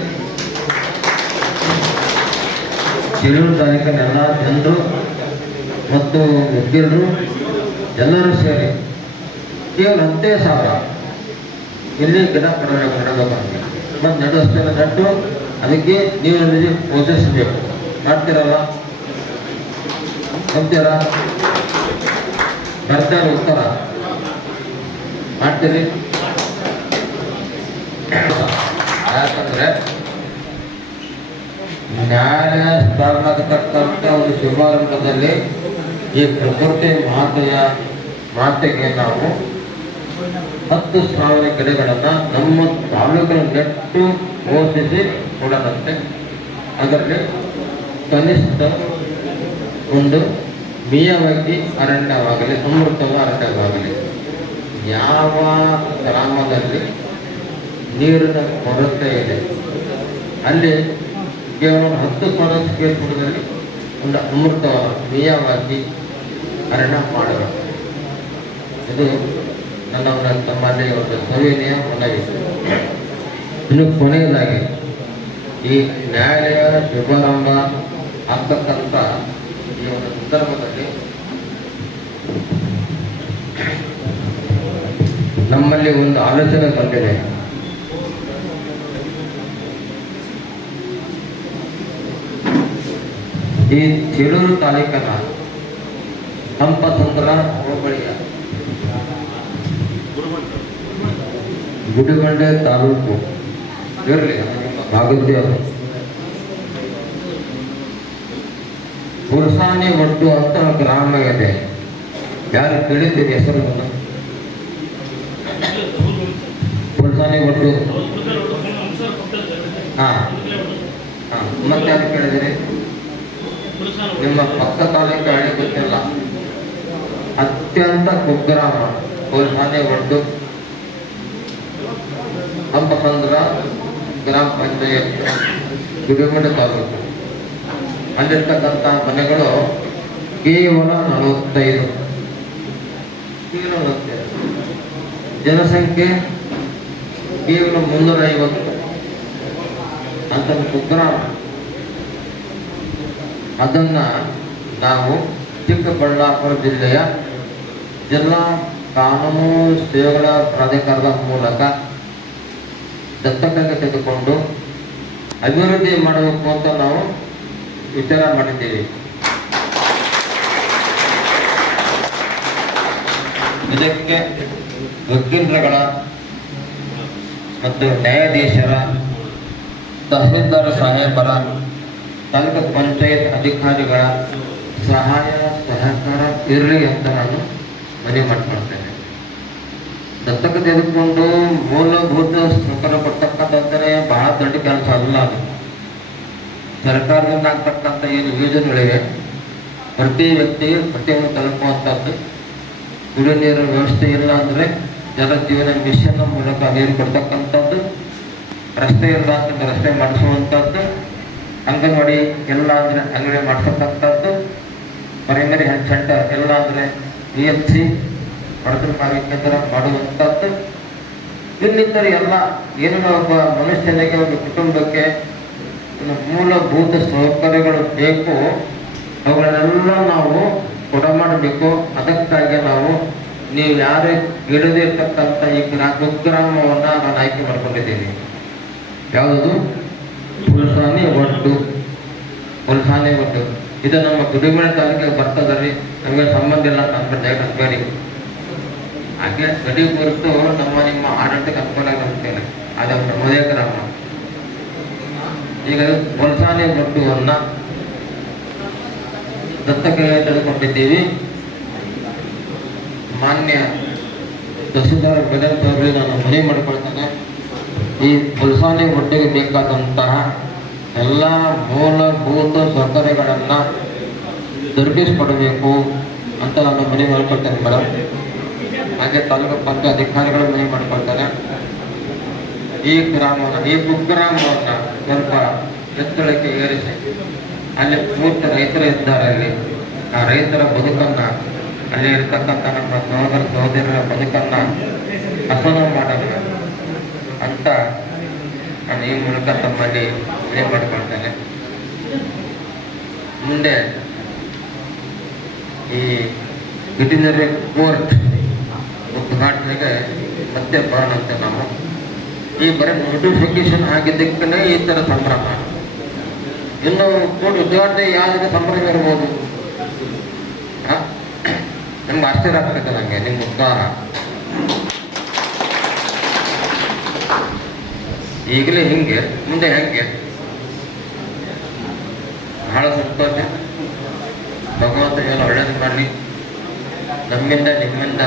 ಚಿಳೂರು ತಾಲೂಕಿನ ಎಲ್ಲ ಜನರು ಮತ್ತು ವಕೀಲರು ಎಲ್ಲರೂ ಸೇರಿ ಕೇವಲ 10,000 ಇಲ್ಲಿ ಗಿಡ ನೆಡಬೇಕು. ಮತ್ತು ನೆಡುವಷ್ಟೆಲ್ಲ ನೆಟ್ಟು ಅದಕ್ಕೆ ನೀವು ನನಗೆ ಪೋಷಿಸಬೇಕು. ಮಾಡ್ತೀರಲ್ಲ? ಹೋಗ್ತೀರಾ? ಬರ್ತಾರೆ, ಉತ್ತರ ಮಾಡ್ತೀರಿ? ಯಾಕಂದ್ರೆ ನ್ಯಾಯಾಲಯ ಸ್ಥಾಪನಾಗತಕ್ಕಂಥ ಒಂದು ಶುಭಾರಂಭದಲ್ಲಿ ಈ ಪ್ರಕೃತಿ ಮಾತೆಗೆ ನಾವು 10,000 ಗಿಡಗಳನ್ನು ನಮ್ಮ ತಾಲೂಕಿನ ನೆಟ್ಟು ಪೋಷಿಸಿ ಕೊಡದಂತೆ ಅದರಲ್ಲಿ ಕನಿಷ್ಠ ಒಂದು ಮಿಯವಾಗಿ ಅರಣ್ಯವಾಗಲಿ, ಅಮೃತವ ಅರಣ್ಯವಾಗಲಿ, ಯಾವ ಗ್ರಾಮದಲ್ಲಿ ನೀರಿನ ಕೊರತೆ ಇದೆ ಅಲ್ಲಿ ಕೇವಲ 10,000 ಸ್ಕ್ವೇರ್ ಫೀಟ್ನಲ್ಲಿ ಒಂದು ಅಮೃತ ಮಿಯವಾಗಿ ಅರಣ್ಯ ಮಾಡಬೇಕು. ಇದು ನನ್ನ ತಮ್ಮಲ್ಲಿ ಒಂದು ಸವಿನಯ ಮನವಿ. ಇನ್ನು ಕೊನೆಯದಾಗಿ ಈ ನ್ಯಾಯಾಲಯ ಶುಭಾರಂಭ ಆಗ್ತಕ್ಕಂಥ ಈ ಒಂದು ಸಂದರ್ಭದಲ್ಲಿ ನಮ್ಮಲ್ಲಿ ಒಂದು ಆಲೋಚನೆ ಬಂದಿದೆ. ಈ ಚಿಳೂರು ತಾಲೂಕಿನ ಹಂಪಸಂದ್ರ ಹೋಬಳಿಯ ಗುಡಿಬಂಡೆ ತಾಲೂಕು ಇರಲಿ ಭಾಗದ್ಯ ಪುರಸಾನಿ ಒಟ್ಟು ಅಂತ ಗ್ರಾಮ ಇದೆ. ಯಾರು ತಿಳಿತೀರಿ ಹೆಸರು? ಪುರಸಾನಿ ಒಟ್ಟು. ಮತ್ತೆ ಯಾರು ಕೇಳಿದಿರಿ? ನಿಮ್ಮ ಪಕ್ಕ ತಾಲೂಕು ಹಳ್ಳಿ ಗೊತ್ತಿಲ್ಲ. ಅತ್ಯಂತ ಕುಗ್ರಾಮ ಪುರಸಾನಿ ಒಟ್ಟು ಹಂಪಸಂದ್ರ ಗ್ರಾಮ ಪಂಚಾಯತ್ ಗುಡಿಬಂಡೆ ತಾಲೂಕು. ಅಲ್ಲಿರ್ತಕ್ಕಂಥ ಮನೆಗಳು ಕೇವಲ 45. ಜನಸಂಖ್ಯೆ ಕೇವಲ 350 ಅಂತ ಕುಗ್ರಾಮ. ಅದನ್ನ ನಾವು ಚಿಕ್ಕಬಳ್ಳಾಪುರ ಜಿಲ್ಲೆಯ ಜಿಲ್ಲಾ ಕಾನೂನು ಸೇವೆಗಳ ಪ್ರಾಧಿಕಾರದ ಮೂಲಕ ದತ್ತಕ್ಕೆ ತೆಗೆದುಕೊಂಡು ಅಭಿವೃದ್ಧಿ ಮಾಡಬೇಕು ಅಂತ ನಾವು ವಿಚಾರ ಮಾಡಿದ್ದೀವಿ. ಇದಕ್ಕೆ ವಕೀಲರುಗಳ ಮತ್ತು ನ್ಯಾಯಾಧೀಶರ, ತಹಸೀಲ್ದಾರ್ ಸಾಹೇಬರ, ತಾಲೂಕು ಪಂಚಾಯತ್ ಅಧಿಕಾರಿಗಳ ಸಹಾಯ ಸಹಕಾರ ಇರಲಿ ಅಂತ ನಾನು ಮನವಿ ಮಾಡ್ಕೊಳ್ತೇನೆ. ದತ್ತಕ್ಕೆ ತೆಗೆದುಕೊಂಡು ಮೂಲಭೂತ ಸೌಕರ್ಯ ಕೊಡ್ತಕ್ಕಂಥದ್ದೇ ಬಹಳ ದೊಡ್ಡ ಕೆಲಸ ಅಲ್ಲ. ಅದು ಸರ್ಕಾರದಿಂದ ಆಗ್ತಕ್ಕಂಥ ಏನು ಯೋಜನೆಗಳಿವೆ ಪ್ರತಿ ವ್ಯಕ್ತಿಗೆ ಪ್ರತಿಯೊಂದು ತಲುಪುವಂಥದ್ದು. ಕುಡಿಯುವ ನೀರಿನ ವ್ಯವಸ್ಥೆ ಇಲ್ಲ ಅಂದರೆ ಜಲ ಜೀವನ ಮಿಷನ್ ಮೂಲಕ ನೀರು ಕೊಡ್ತಕ್ಕಂಥದ್ದು, ರಸ್ತೆ ಇಲ್ಲ ಅಂತಂದ್ರೆ ರಸ್ತೆ ಮಾಡಿಸುವಂಥದ್ದು, ಅಂಗನವಾಡಿ ಎಲ್ಲ ಅಂದರೆ ಅಂಗಡಿ ಮಾಡಿಸ್ತಕ್ಕಂಥದ್ದು, ಪ್ರೈಮರಿ ಹೆಲ್ತ್ ಸೆಂಟರ್ ಎಲ್ಲ ಅಂದರೆ PHC ಬಡತನ ಕಾರ್ಯಕೇಂದ್ರ ಮಾಡುವಂಥದ್ದು, ಇನ್ನಿತರ ಎಲ್ಲ ಏನೇನೋ ಒಬ್ಬ ಮನುಷ್ಯನಿಗೆ ಒಂದು ಕುಟುಂಬಕ್ಕೆ ಮೂಲಭೂತ ಸೌಕರ್ಯಗಳು ಬೇಕು, ಅವುಗಳನ್ನೆಲ್ಲ ನಾವು ಕೊಡ ಮಾಡಬೇಕು. ಅದಕ್ಕಾಗಿ ನಾವು ನೀವು ಯಾರೇ ಇಡದೇ ಇರ್ತಕ್ಕಂಥ ಈ ಕುಗ್ರಾಮವನ್ನು ನಾನು ಆಯ್ಕೆ ಮಾಡ್ಕೊಂಡಿದ್ದೀನಿ. ಯಾವುದು? ಹುಲ್ಸಾನಿ ಒಡ್ಡು. ಹುಲ್ಸಾನಿ ಒಡ್ಡು ಇದು ನಮ್ಮ ಗುಡಿಮನೆ ತಾಲೂಕಿಗೆ ಬರ್ತದ್ರಿ. ನಮಗೆ ಸಂಬಂಧ ಇಲ್ಲ ಅಂತ ಅನ್ಬೇಡಿ. ಹಾಗೆ ಗಡಿ ಕುರಿತು ನಿಮ್ಮ ಆಡಳಿತಕ್ಕೆ ಅನುಕೂಲ ಆಗುತ್ತೇನೆ. ಅದು ಪ್ರಮೋದೇ ಗ್ರಾಮ. ಈಗ ಹುಲ್ಸಾನಿ ಒಡ್ಡುವನ್ನು ದತ್ತಕ್ಕೆ ತೆಗೆದುಕೊಂಡಿದ್ದೀವಿ. ಮಾನ್ಯ ತಹಸೀಲ್ದಾರ್ ಬೆಳೆದವರಿಗೆ ನಾನು ಮನವಿ ಮಾಡಿಕೊಳ್ತೇನೆ. ಈ ಹುಲ್ಸಾನಿ ಒಡ್ಡಿಗೆ ಬೇಕಾದಂತಹ ಎಲ್ಲ ಮೂಲಭೂತ ಸೌಕರ್ಯಗಳನ್ನು ದೊರಕಿಸಿಕೊಡಬೇಕು ಅಂತ ನಾನು ಮನವಿ ಮಾಡಿಕೊಳ್ತೇನೆ ಮೇಡಮ್. ಹಾಗೆ ತಾಲೂಕು ಪಂಚಾಯತ್ ಅಧಿಕಾರಿಗಳು ಮನವಿ ಮಾಡಿಕೊಳ್ತಾರೆ. ಈ ಕುಗ್ರಾಮವನ್ನು ಸ್ವಲ್ಪ ಎತ್ತರಕ್ಕೆ ಏರಿಸಿ ಅಲ್ಲಿ ಪೂರ್ತಿ ರೈತರು ಇದ್ದಾರೆ. ಅಲ್ಲಿ ಆ ರೈತರ ಬದುಕನ್ನು, ಅಲ್ಲಿ ಇರ್ತಕ್ಕಂಥ ನಮ್ಮ ಸಹೋದರರ ಬದುಕನ್ನು ಹಸನ ಮಾಡಲು ಅಂತ ನಾನು ಈ ಮೂಲಕ ತಮ್ಮಲ್ಲಿ ಮನವಿ ಮಾಡಿಕೊಳ್ತೇನೆ. ಮುಂದೆ ಈ ವೆಟರ್ನರಿ ಕೋರ್ಟ್ ಉದ್ಘಾಟನೆಗೆ ಮತ್ತೆ ಬರೋಣಂತೆ ನಾವು. ಈ ಬರೀ ನೋಟಿಫಿಕೇಶನ್ ಆಗಿದ್ದಕ್ಕೇ ಈ ಥರ ಸಂಭ್ರಮ. ಇನ್ನು ಕೋರ್ಟ್ ಉದ್ಘಾಟನೆ ಯಾವುದೇ ಸಂಭ್ರಮ ಇರ್ಬೋದು. ನಮ್ಗೆ ಆಶ್ಚರ್ಯ ಆಗ್ತದೆ ನನಗೆ ನಿಮ್ಮ ಉದ್ಘಾರ. ಈಗಲೇ ಹಿಂಗೆ ಮುಂದೆ ಹೆಂಗೆ? ಬಹಳ ಸಂತೋಷ. ಭಗವಂತ ಏನು ಒಳ್ಳೇದು ಮಾಡಲಿ. ನಮ್ಮಿಂದ ನಿಮ್ಮಿಂದ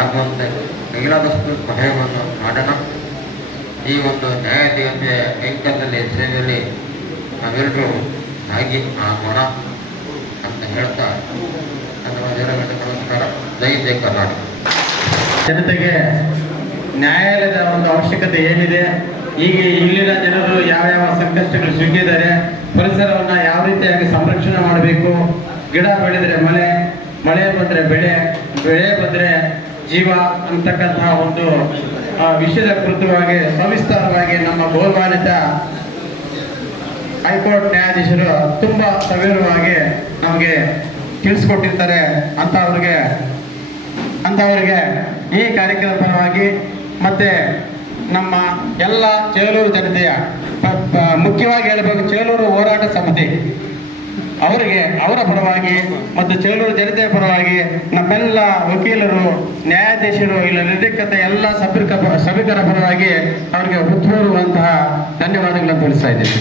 ಆಗುವಂಥ ಕೈಲಾದಷ್ಟು ಸಹಾಯವನ್ನು ಮಾಡೋಣ. ಈ ಒಂದು ನ್ಯಾಯ ದೇವತೆಯ ಕೈಂಕರ್ಯದಲ್ಲಿ ಸೇವೆಯಲ್ಲಿ ನಾವೆಲ್ಲರೂ ಆಗಿ ಆಗೋಣ ಅಂತ ಹೇಳ್ತಾ ನಮಸ್ಕಾರ. ಜೈ ಜೈ ಕರ್ನಾಟಕ. ಜನತೆಗೆ ನ್ಯಾಯಾಲಯದ ಒಂದು ಅವಶ್ಯಕತೆ ಏನಿದೆ, ಈಗ ಇಲ್ಲಿನ ಜನರು ಯಾವ ಸಂಕಷ್ಟಗಳು ಸಿಕ್ಕಿದ್ದಾರೆ, ಪರಿಸರವನ್ನು ಯಾವ ರೀತಿಯಾಗಿ ಸಂರಕ್ಷಣೆ ಮಾಡಬೇಕು, ಗಿಡ ಬೆಳೆದರೆ ಮಳೆ ಬಂದರೆ ಬೆಳೆ ಬಂದರೆ ಜೀವ ಅಂತಕ್ಕಂತಹ ಒಂದು ವಿಷಯದ ಕುರಿತವಾಗಿ ಸವಿಸ್ತಾರವಾಗಿ ನಮ್ಮ ಗೌರವಾನ್ವಿತ ಹೈಕೋರ್ಟ್ ನ್ಯಾಯಾಧೀಶರು ತುಂಬ ಸವಿವರವಾಗಿ ನಮಗೆ ತಿಳಿಸ್ಕೊಟ್ಟಿರ್ತಾರೆ. ಅಂಥವ್ರಿಗೆ ಈ ಕಾರ್ಯಕ್ರಮದ ಪರವಾಗಿ ಮತ್ತು ನಮ್ಮ ಎಲ್ಲ ಚೇಳೂರು ಜನತೆಯ ಮುಖ್ಯವಾಗಿ ಹೇಳಬೇಕು, ಚೇಳೂರು ಹೋರಾಟ ಸಮಿತಿ ಅವರ ಪರವಾಗಿ ಮತ್ತು ಚೇಳೂರು ಜನತೆಯ ಪರವಾಗಿ ನಮ್ಮೆಲ್ಲ ವಕೀಲರು, ನ್ಯಾಯಾಧೀಶರು, ಇಲ್ಲಿ ನಿರ್ದಿಕ್ಕಂಥ ಎಲ್ಲ ಸಭಿಕರ ಪರವಾಗಿ ಅವರಿಗೆ ಹೃತ್ಪೂರ್ವಕವಂತಹ ಧನ್ಯವಾದಗಳನ್ನು ತಿಳಿಸ್ತಾ ಇದ್ದೇನೆ.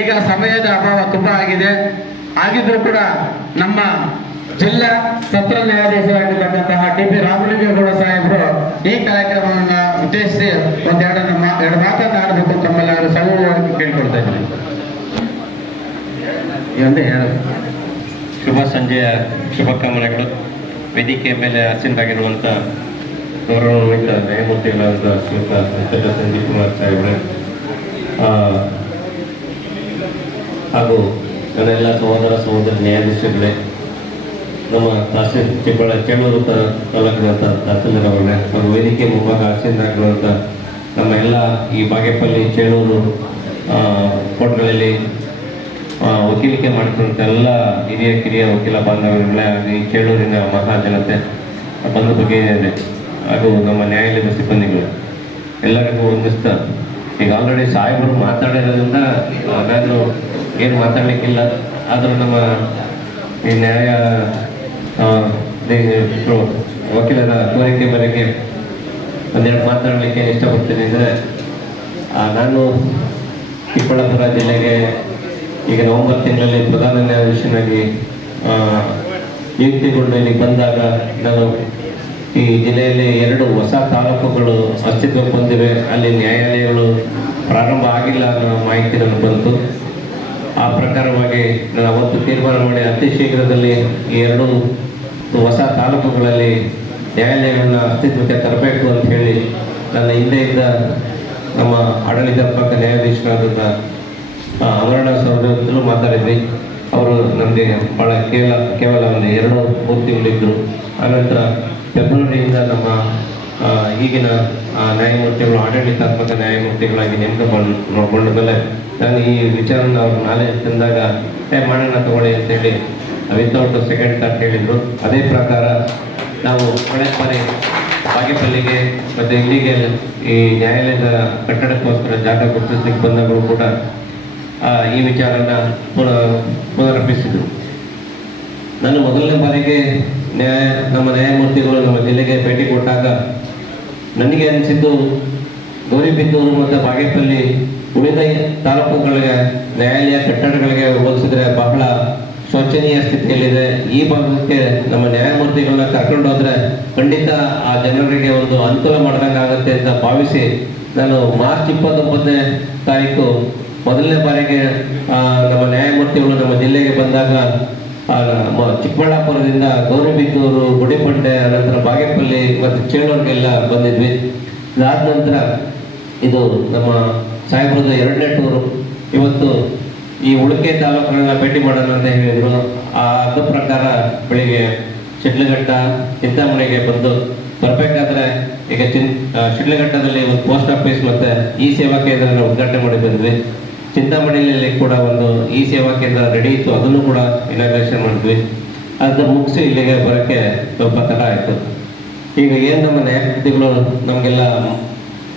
ಈಗ ಸಮಯದ ಅಭಾವ ತುಂಬ ಆಗಿದ್ರೂ ಕೂಡ ನಮ್ಮ ಜಿಲ್ಲಾ ಸತ್ರ ನ್ಯಾಯಾಧೀಶರಾಗಿರ್ತಕ್ಕಂತಹ ಟಿ.ಪಿ. ರಾಮಲಿಂಗೇಗೌಡ ಸಾಹೇಬರು ಈ ಕಾರ್ಯಕ್ರಮವನ್ನು ಉದ್ದೇಶಿಸಿ ಎರಡು ಮಾತನಾಡಬೇಕು ತಮ್ಮೆಲ್ಲರೂ ಸೌವಾಗಿ ಕೇಳ್ಕೊಳ್ತಾ ಇದ್ದೀನಿ. ಎಂದು ಹೇಳೋದು. ಶುಭ ಸಂಜೆಯ ಶುಭಕಾಮನೆಗಳು. ವೇದಿಕೆಯ ಮೇಲೆ ಆಸೀನರಾಗಿರುವಂಥ ಗೌರವಾನ್ವಿತ ನ್ಯಾಯಮೂರ್ತಿಗಳಾದ ಶ್ರೀಯುತ ಸಂಜೀವ್ ಕುಮಾರ್ ಸಾಹೇಬ್ರೆ ಹಾಗೂ ನನ್ನೆಲ್ಲ ಸಹೋದರ ನ್ಯಾಯಾಧೀಶಗಳೇ, ನಮ್ಮ ಚೇಳೂರು ತಾಲೂಕಿನಂಥ ತಹಸೀಲ್ದಾರ್ ಅವರೇ ಹಾಗೂ ವೇದಿಕೆ ಮುಂಭಾಗ ಆಸೀನರಾಗಿರುವಂಥ ನಮ್ಮ ಎಲ್ಲ ಈ ಬಾಗೇಪಲ್ಲಿ ಚೇಳೂರು ಕೋರ್ಟ್ಗಳಲ್ಲಿ ವಕೀಲಿಕೆ ಮಾಡಿಕೊಂಡಂಥ ಎಲ್ಲ ಕಿರಿಯ ವಕೀಲ ಬಾಂಧವರುಗಳೇ ಆಗಲಿ, ಚೇಳೂರಿನ ಮಹಾಜನತೆ ಬಂದ ಬಗ್ಗೆ ಇದೆ ಹಾಗೂ ನಮ್ಮ ನ್ಯಾಯಾಲಯದ ಸಿಬ್ಬಂದಿಗಳು ಎಲ್ಲರಿಗೂ ವಂದಿಸ್ತಾ, ಈಗ ಆಲ್ರೆಡಿ ಸಾಹೇಬರು ಮಾತಾಡಿರೋದ್ರಿಂದ ನಾನು ಏನು ಮಾತಾಡಲಿಕ್ಕಿಲ್ಲ. ಆದರೂ ನಮ್ಮ ಈ ನ್ಯಾಯ ವಕೀಲರ ಕೋರಿಕೆ ಮೇರೆಗೆ ಒಂದೆರಡು ಮಾತಾಡಲಿಕ್ಕೆ ಇಷ್ಟಪಡ್ತೀನಿ. ಅಂದರೆ ನಾನು ಚಿಕ್ಕಬಳ್ಳಾಪುರ ಜಿಲ್ಲೆಗೆ ಈಗ ನವೆಂಬರ್ ತಿಂಗಳಲ್ಲಿ ಪ್ರಧಾನ ನ್ಯಾಯಾಧೀಶನಾಗಿ ನಿಯುಕ್ತಿಗೊಂಡು ಇಲ್ಲಿಗೆ ಬಂದಾಗ ನಾನು ಈ ಜಿಲ್ಲೆಯಲ್ಲಿ 2 ಹೊಸ ತಾಲೂಕುಗಳು ಅಸ್ತಿತ್ವಕ್ಕೆ ಹೊಂದಿವೆ, ಅಲ್ಲಿ ನ್ಯಾಯಾಲಯಗಳು ಪ್ರಾರಂಭ ಆಗಿಲ್ಲ ಅನ್ನೋ ಮಾಹಿತಿ ನನಗೆ ಬಂತು. ಆ ಪ್ರಕಾರವಾಗಿ ನಾನು ಅವತ್ತು ತೀರ್ಮಾನ ಮಾಡಿ ಅತಿ ಶೀಘ್ರದಲ್ಲಿ ಈ 2 ಹೊಸ ತಾಲೂಕುಗಳಲ್ಲಿ ನ್ಯಾಯಾಲಯಗಳನ್ನ ಅಸ್ತಿತ್ವಕ್ಕೆ ತರಬೇಕು ಅಂತ ಹೇಳಿ ನನ್ನ ಹಿಂದೆ ಇದ್ದ ನಮ್ಮ ಆಡಳಿತಾತ್ಮಕ ನ್ಯಾಯಾಧೀಶರಾದ ಅಮರಣ ಸಹೋದರರು ಮಾತಾಡಿದ್ವಿ. ಅವರು ನಮಗೆ ಭಾಳ ಕೇವಲ ಒಂದು 2-3 ತಿಂಗಳಿದ್ದರು. ಆನಂತರ ಫೆಬ್ರವರಿಯಿಂದ ನಮ್ಮ ಈಗಿನ ನ್ಯಾಯಮೂರ್ತಿಗಳು ಆಡಳಿತಾತ್ಮಕ ನ್ಯಾಯಮೂರ್ತಿಗಳಾಗಿ ನೇಮಕಗೊಂಡ ಮೇಲೆ ನಾನು ಈ ವಿಚಾರನ ಅವ್ರ ನಾಲೆಜ್ ತಂದಾಗ ಮಾಡೋಣ ತಗೊಳ್ಳಿ ಅಂತೇಳಿ ವಿತೌಟ್ ಸೆಕೆಂಡ್ ಅಂತ ಹೇಳಿದರು. ಅದೇ ಪ್ರಕಾರ ನಾವು ಕಳೆದ ಬಾರಿ ಬಾಗೇಪಲ್ಲಿಗೆ ಮತ್ತು ಇಲ್ಲಿಗೆ ಈ ನ್ಯಾಯಾಲಯದ ಕಟ್ಟಡಕ್ಕೋಸ್ಕರ ಜಾಗ ಗುರುತಿಸಲಿಕ್ಕೆ ಬಂದಾಗಲೂ ಕೂಡ ಈ ವಿಚಾರನ ಪುನರಪಿಸಿದರು. ನಾನು ಮೊದಲನೇ ಬಾರಿಗೆ ನಮ್ಮ ನ್ಯಾಯಮೂರ್ತಿಗಳು ನಮ್ಮ ಜಿಲ್ಲೆಗೆ ಭೇಟಿ ಕೊಟ್ಟಾಗ ನನಗೆ ಅನಿಸಿದ್ದು ಗೌರಿಬಿದನೂರು ಮತ್ತು ಬಾಗೇಪಲ್ಲಿ ಉಳಿದ ತಾಲೂಕುಗಳಿಗೆ ನ್ಯಾಯಾಲಯ ಕಟ್ಟಡಗಳಿಗೆ ಹೋಲಿಸಿದ್ರೆ ಬಹಳ ಶೋಚನೀಯ ಸ್ಥಿತಿಯಲ್ಲಿದೆ. ಈ ಭಾಗಕ್ಕೆ ನಮ್ಮ ನ್ಯಾಯಮೂರ್ತಿಗಳನ್ನ ಕರ್ಕೊಂಡು ಹೋದ್ರೆ ಖಂಡಿತ ಆ ಜನರಿಗೆ ಒಂದು ಅನುಕೂಲ ಮಾಡ್ದಂಗೆ ಆಗುತ್ತೆ ಅಂತ ಭಾವಿಸಿ ನಾನು ಮಾರ್ಚ್ 29ನೇ ತಾರೀಕು ಮೊದಲನೇ ಬಾರಿಗೆ ನಮ್ಮ ನ್ಯಾಯಮೂರ್ತಿಗಳು ನಮ್ಮ ಜಿಲ್ಲೆಗೆ ಬಂದಾಗ ಚಿಕ್ಕಬಳ್ಳಾಪುರದಿಂದ ಗೌರಿಬಿದನೂರು, ಗುಡಿಬಂಡೆ, ಅನಂತರ ಬಾಗೇಪಲ್ಲಿ ಮತ್ತು ಚೇಳೂರಿಗೆಲ್ಲ ಬಂದಿದ್ವಿ. ಇದಾದ ನಂತರ ಇದು ನಮ್ಮ ಸಾಹೇಬ್ರದ 2ನೇ ಟೂರು. ಇವತ್ತು ಈ ಉಳಿಕೆ ತಾಲೂಕುಗಳನ್ನ ಭೇಟಿ ಮಾಡೋಣ ಅಂತ ಹೇಳಿದರು. ಅದ ಪ್ರಕಾರ ಬೆಳಿಗ್ಗೆ ಶಿಡ್ಲಘಟ್ಟ, ಚಿಂತಾಮಣಿಗೆ ಬರಬೇಕಾದ್ರೆ ಈಗ ಶಿಡ್ಲಘಟ್ಟದಲ್ಲಿ ಒಂದು ಪೋಸ್ಟ್ ಆಫೀಸ್ ಮತ್ತು ಈ ಸೇವಾ ಕೇಂದ್ರನ ಉದ್ಘಾಟನೆ ಮಾಡಿ ಬಂದ್ವಿ. ಚಿಂತಾಮಣಿಯಲ್ಲಿ ಕೂಡ ಒಂದು ಈ ಸೇವಾ ಕೇಂದ್ರ ರೆಡಿ ಇತ್ತು, ಅದನ್ನು ಕೂಡ ಇನಾಗ್ರೇಷನ್ ಮಾಡಿದ್ವಿ. ಅದು ಮುಗಿಸಿ ಇಲ್ಲಿಗೆ ಬರೋಕ್ಕೆ ಸ್ವಲ್ಪ ತಡ ಆಯಿತು. ಈಗ ಏನು ನಮ್ಮ ನ್ಯಾಯಮೂರ್ತಿಗಳು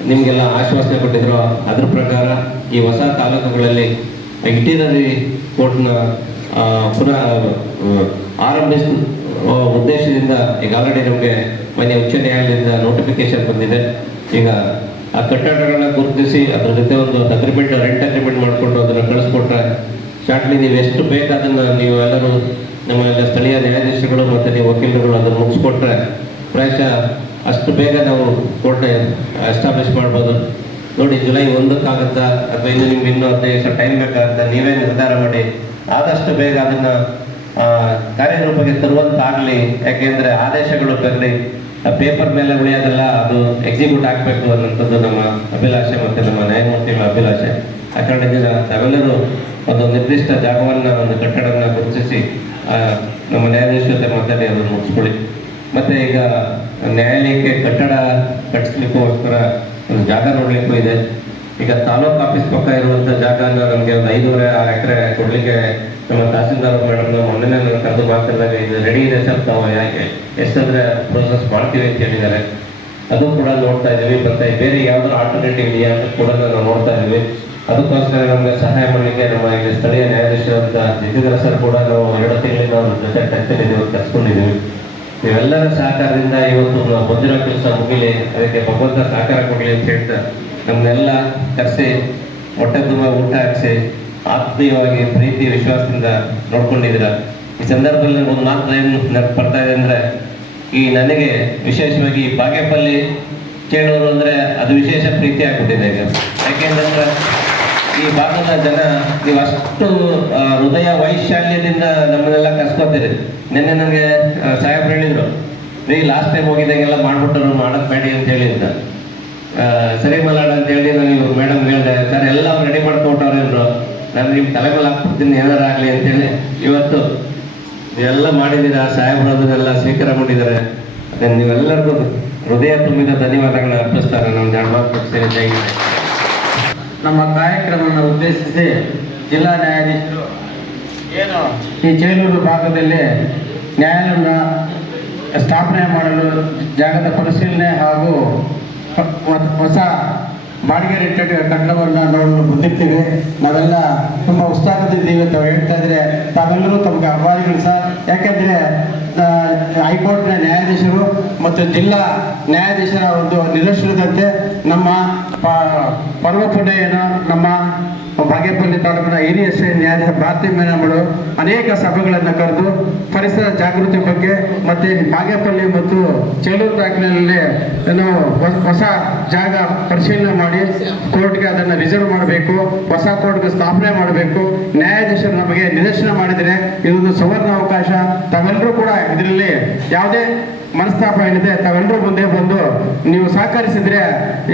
ನಿಮಗೆಲ್ಲ ಆಶ್ವಾಸನೆ ಕೊಟ್ಟಿದ್ರು, ಅದ್ರ ಪ್ರಕಾರ ಈ ಹೊಸ ತಾಲೂಕುಗಳಲ್ಲಿ ಇಟಿನರಿ ಕೋರ್ಟ್ನ ಪುನಃ ಆರಂಭಿಸುವ ಉದ್ದೇಶದಿಂದ ಈಗ ಆಲ್ರೆಡಿ ನಮಗೆ ಮನೆ ಉಚ್ಚ ನ್ಯಾಯಾಲಯದಿಂದ ನೋಟಿಫಿಕೇಶನ್ ಬಂದಿದೆ. ಈಗ ಆ ಕಟ್ಟಡಗಳನ್ನ ಗುರುತಿಸಿ ಅದ್ರ ಜೊತೆ ಒಂದು ಅಗ್ರಿಮೆಂಟ್, ರೆಂಟ್ ಅಗ್ರಿಮೆಂಟ್ ಮಾಡಿಕೊಂಡು ಅದನ್ನು ಕಳಿಸ್ಕೊಟ್ರೆ ಶಾರ್ಟ್ಲಿ ನೀವು ಎಷ್ಟು ಬೇಕಾದನ್ನು ನೀವು ಎಲ್ಲರೂ ನಮ್ಮೆಲ್ಲ ಸ್ಥಳೀಯ ನ್ಯಾಯಾಧೀಶರುಗಳು ಮತ್ತು ನೀವು ವಕೀಲರುಗಳು ಅದನ್ನು ಮುಗಿಸ್ಕೊಟ್ರೆ ಪ್ರಾಯಶಃ ಅಷ್ಟು ಬೇಗ ನಾವು ಕೋರ್ಟ್ ಎಸ್ಟಾಬ್ಲಿಷ್ ಮಾಡ್ಬೋದು. ನೋಡಿ, ಜುಲೈ 1ಕ್ಕಾಗುತ್ತಾ ಅಥವಾ ನಿಮ್ಗೆ ಇನ್ನೂ 15 ದಿವಸ ಟೈಮ್ ಬೇಕಾಗುತ್ತೆ, ನೀವೇ ನಿರ್ಧಾರ ಮಾಡಿ ಆದಷ್ಟು ಬೇಗ ಅದನ್ನು ಕಾರ್ಯರೂಪಕ್ಕೆ ತರುವಂತಾಗಲಿ. ಯಾಕೆಂದರೆ ಆದೇಶಗಳು ಬರಲಿ, ಪೇಪರ್ ಮೇಲೆ ಉಳಿಯೋದೆಲ್ಲ ಅದು ಎಕ್ಸಿಕ್ಯೂಟ್ ಆಗಬೇಕು ಅನ್ನೋಂಥದ್ದು ನಮ್ಮ ಅಭಿಲಾಷೆ ಮತ್ತು ನಮ್ಮ ನ್ಯಾಯಮೂರ್ತಿಗಳ ಅಭಿಲಾಷೆ. ಆ ಕಾರಣದಿಂದ ತಾವೆಲ್ಲರೂ ಒಂದು ನಿರ್ದಿಷ್ಟ ಜಾಗವನ್ನು, ಒಂದು ಕಟ್ಟಡವನ್ನು ಗುರುತಿಸಿ ನಮ್ಮ ನ್ಯಾಯಾಧೀಶರ ಜೊತೆ ಮಾತಾಡಿ ಅದನ್ನು ಮುಗಿಸ್ಕೊಳ್ಳಿ. ಮತ್ತು ಈಗ ನ್ಯಾಯಾಲಯಕ್ಕೆ ಕಟ್ಟಡ ಕಟ್ಟಿಸ್ಲಿಕ್ಕೋಸ್ಕರ ಒಂದು ಜಾಗ ನೋಡಲಿಕ್ಕೂ ಇದೆ. ಈಗ ತಾಲೂಕು ಆಫೀಸ್ ಪಕ್ಕ ಇರುವಂಥ ಜಾಗನ ನಮಗೆ ಒಂದು 5.5-6 ಎಕರೆ ಕೊಡಲಿಕ್ಕೆ ನಮ್ಮ ತಹಸೀಲ್ದಾರ್ ಮೇಡಮ್ ಮೊನ್ನೆ ನನಗೆ ಕರೆದು ಮಾತಾಡಿದಾಗ ಇದು ರೆಡಿ ಇದೆ ಸರ್, ತಾವು ಎಷ್ಟಂದರೆ ಪ್ರೋಸೆಸ್ ಮಾಡ್ತೀವಿ ಅಂತ ಹೇಳಿದ್ದಾರೆ. ಅದು ಕೂಡ ನೋಡ್ತಾ ಇದ್ದೀವಿ. ಮತ್ತು ಬೇರೆ ಯಾವುದೋ ಆಲ್ಟರ್ನೇಟಿವ್ ಇದೆಯಾ ಅಂತ ಕೂಡ ನಾವು ನೋಡ್ತಾ ಇದ್ದೀವಿ. ಅದಕ್ಕೋಸ್ಕರ ನಮಗೆ ಸಹಾಯ ಮಾಡಲಿಕ್ಕೆ ನಮ್ಮ ಇಲ್ಲಿ ಸ್ಥಳೀಯ ನ್ಯಾಯಾಧೀಶರಂತ ಜಿತೇಂದ್ರ ಸರ್ ಕೂಡ ನಾವು 2 ತಿಂಗಳಿಂದ ಅವ್ರ ಜೊತೆ ಟಚ್ಕೊಂಡಿದ್ದೀವಿ, ಕರ್ಸ್ಕೊಂಡಿದ್ದೀವಿ. ನೀವೆಲ್ಲರ ಸಹಕಾರದಿಂದ ಇವತ್ತು ನಾವು ಬಂದಿರೋ ಕೆಲಸ ಮುಗಿಲಿ, ಅದಕ್ಕೆ ಭಗವಂತ ಸಹಕಾರ ಕೊಡಲಿ ಅಂತ ಹೇಳ್ತಾ ನಮ್ಮನ್ನೆಲ್ಲ ಕರೆಸಿ ಹೊಟ್ಟೆ ತುಂಬ ಊಟ ಹಾಕಿಸಿ ಆತ್ಮೀಯವಾಗಿ ಪ್ರೀತಿ ವಿಶ್ವಾಸದಿಂದ ನೋಡ್ಕೊಂಡಿದ್ದೀರ. ಈ ಸಂದರ್ಭದಲ್ಲಿ ಒಂದು ಮಾತು ಏನು ಬರ್ತಾ ಇದೆ ಅಂದರೆ, ಈ ನನಗೆ ವಿಶೇಷವಾಗಿ ಬಾಗೇಪಲ್ಲಿ ಚೇಳೂರು ಅಂದರೆ ಅದು ವಿಶೇಷ ಪ್ರೀತಿ ಆಗಿಬಿಟ್ಟಿದೆ ಈಗ. ಯಾಕೆಂತಂದ್ರೆ ಈ ಭಾಗದ ಜನ ನೀವು ಅಷ್ಟು ಹೃದಯ ವೈಶಾಲ್ಯದಿಂದ ನಮ್ಮನ್ನೆಲ್ಲ ಕರ್ಸ್ಕೊತೀರಿ. ನಿನ್ನೆ ನನಗೆ ಸಾಹೇಬ್ರು ಹೇಳಿದರು, ಲಾಸ್ಟ್ ಟೈಮ್ ಹೋಗಿದ್ದಾಗೆಲ್ಲ ಮಾಡ್ಬಿಟ್ಟರು, ಮಾಡೋದು ಬೇಡಿ ಅಂತ ಹೇಳಿದ್ರು. ಸರಿ ಮಲಾಡ ಅಂತ ಹೇಳಿ ನಾನು ಮೇಡಮ್ ಹೇಳಿದೆ, ಸರ್ ಎಲ್ಲ ರೆಡಿ ಮಾಡ್ಕೊಟ್ಟವ್ರೆ ಅಂದರು. ನಾನು ನಿಮ್ಮ ತಲೆ ಮೇಲೆ ಹಾಕ್ಬಿಡ್ತೀನಿ ಏನಾರು ಆಗಲಿ ಅಂತೇಳಿ ಇವತ್ತು ನೀವೆಲ್ಲ ಮಾಡಿದ್ದೀರಾ. ಸಾಹೇಬ್ರು ಅದನ್ನೆಲ್ಲ ಸ್ವೀಕಾರ ಮಾಡಿದ್ದಾರೆ. ಅದನ್ನು ನೀವೆಲ್ಲರಿಗೂ ಹೃದಯ ತುಂಬಿದ ಧನ್ಯವಾದಗಳನ್ನ ಅರ್ಪಿಸ್ತಾರೆ. ನಮ್ಮ ಜಾಣಮಾಡ್ಕೊಡ್ತೇನೆ. ಜೈ ಹಿಂದ್. ನಮ್ಮ ಕಾರ್ಯಕ್ರಮವನ್ನು ಉದ್ದೇಶಿಸಿ ಜಿಲ್ಲಾ ನ್ಯಾಯಾಧೀಶರು ಏನು ಈ ಚೇಳೂರು ಭಾಗದಲ್ಲಿ ನ್ಯಾಯಾಲಯವನ್ನು ಸ್ಥಾಪನೆ ಮಾಡಲು ಜಾಗದ ಪರಿಶೀಲನೆ ಹಾಗೂ ಹೊಸ ಬಾಡಿಗೆ ರೇಟೆಡ್ ಕಟ್ಟಡವನ್ನು ನೋಡಲು ಬಂದಿರ್ತೀವಿ. ನಾವೆಲ್ಲ ತುಂಬ ಉತ್ಸಾಹದಿದ್ದೀವಿ ಅಂತ ಹೇಳ್ತಾ ಇದ್ರೆ ತಾವೆಲ್ಲರೂ ತಮಗೆ ಆಭಾರಿಗಳು ಸರ್. ಯಾಕೆಂದರೆ ಹೈಕೋರ್ಟ್ನ ನ್ಯಾಯಾಧೀಶರು ಮತ್ತು ಜಿಲ್ಲಾ ನ್ಯಾಯಾಧೀಶರ ಒಂದು ನಿದರ್ಶನದಂತೆ ನಮ್ಮ ಪರ್ವಪುಣ್ಯನ ನಮ್ಮ ಬಾಗೇಪಲ್ಲಿ ತಾಲೂಕಿನ ಹಿರಿಯ ನ್ಯಾಯಾಧೀಶ ಭಾರತಿ ಮೇಡಮ್ಗಳು ಅನೇಕ ಸಭೆಗಳನ್ನು ಕರೆದು ಪರಿಸರ ಜಾಗೃತಿ ಬಗ್ಗೆ ಮತ್ತು ಬಾಗೇಪಲ್ಲಿ ಮತ್ತು ಚೇಳೂರು ತಾಲೂಕಿನಲ್ಲಿ ಹೊಸ ಜಾಗ ಪರಿಶೀಲನೆ ಮಾಡಿ ಕೋರ್ಟ್ಗೆ ಅದನ್ನು ರಿಸರ್ವ್ ಮಾಡಬೇಕು, ಹೊಸ ಕೋರ್ಟ್ಗೆ ಸ್ಥಾಪನೆ ಮಾಡಬೇಕು. ನ್ಯಾಯಾಧೀಶರು ನಮಗೆ ನಿದರ್ಶನ ಮಾಡಿದರೆ ಇದೊಂದು ಸುವರ್ಣ ಅವಕಾಶ. ತಾವೆಲ್ಲರೂ ಕೂಡ ಇದರಲ್ಲಿ ಯಾವುದೇ ಮನಸ್ತಾಪ ಏನಿದೆ ತಾವೆಲ್ಲರೂ ಮುಂದೆ ಬಂದು ನೀವು ಸಹಕರಿಸಿದ್ರೆ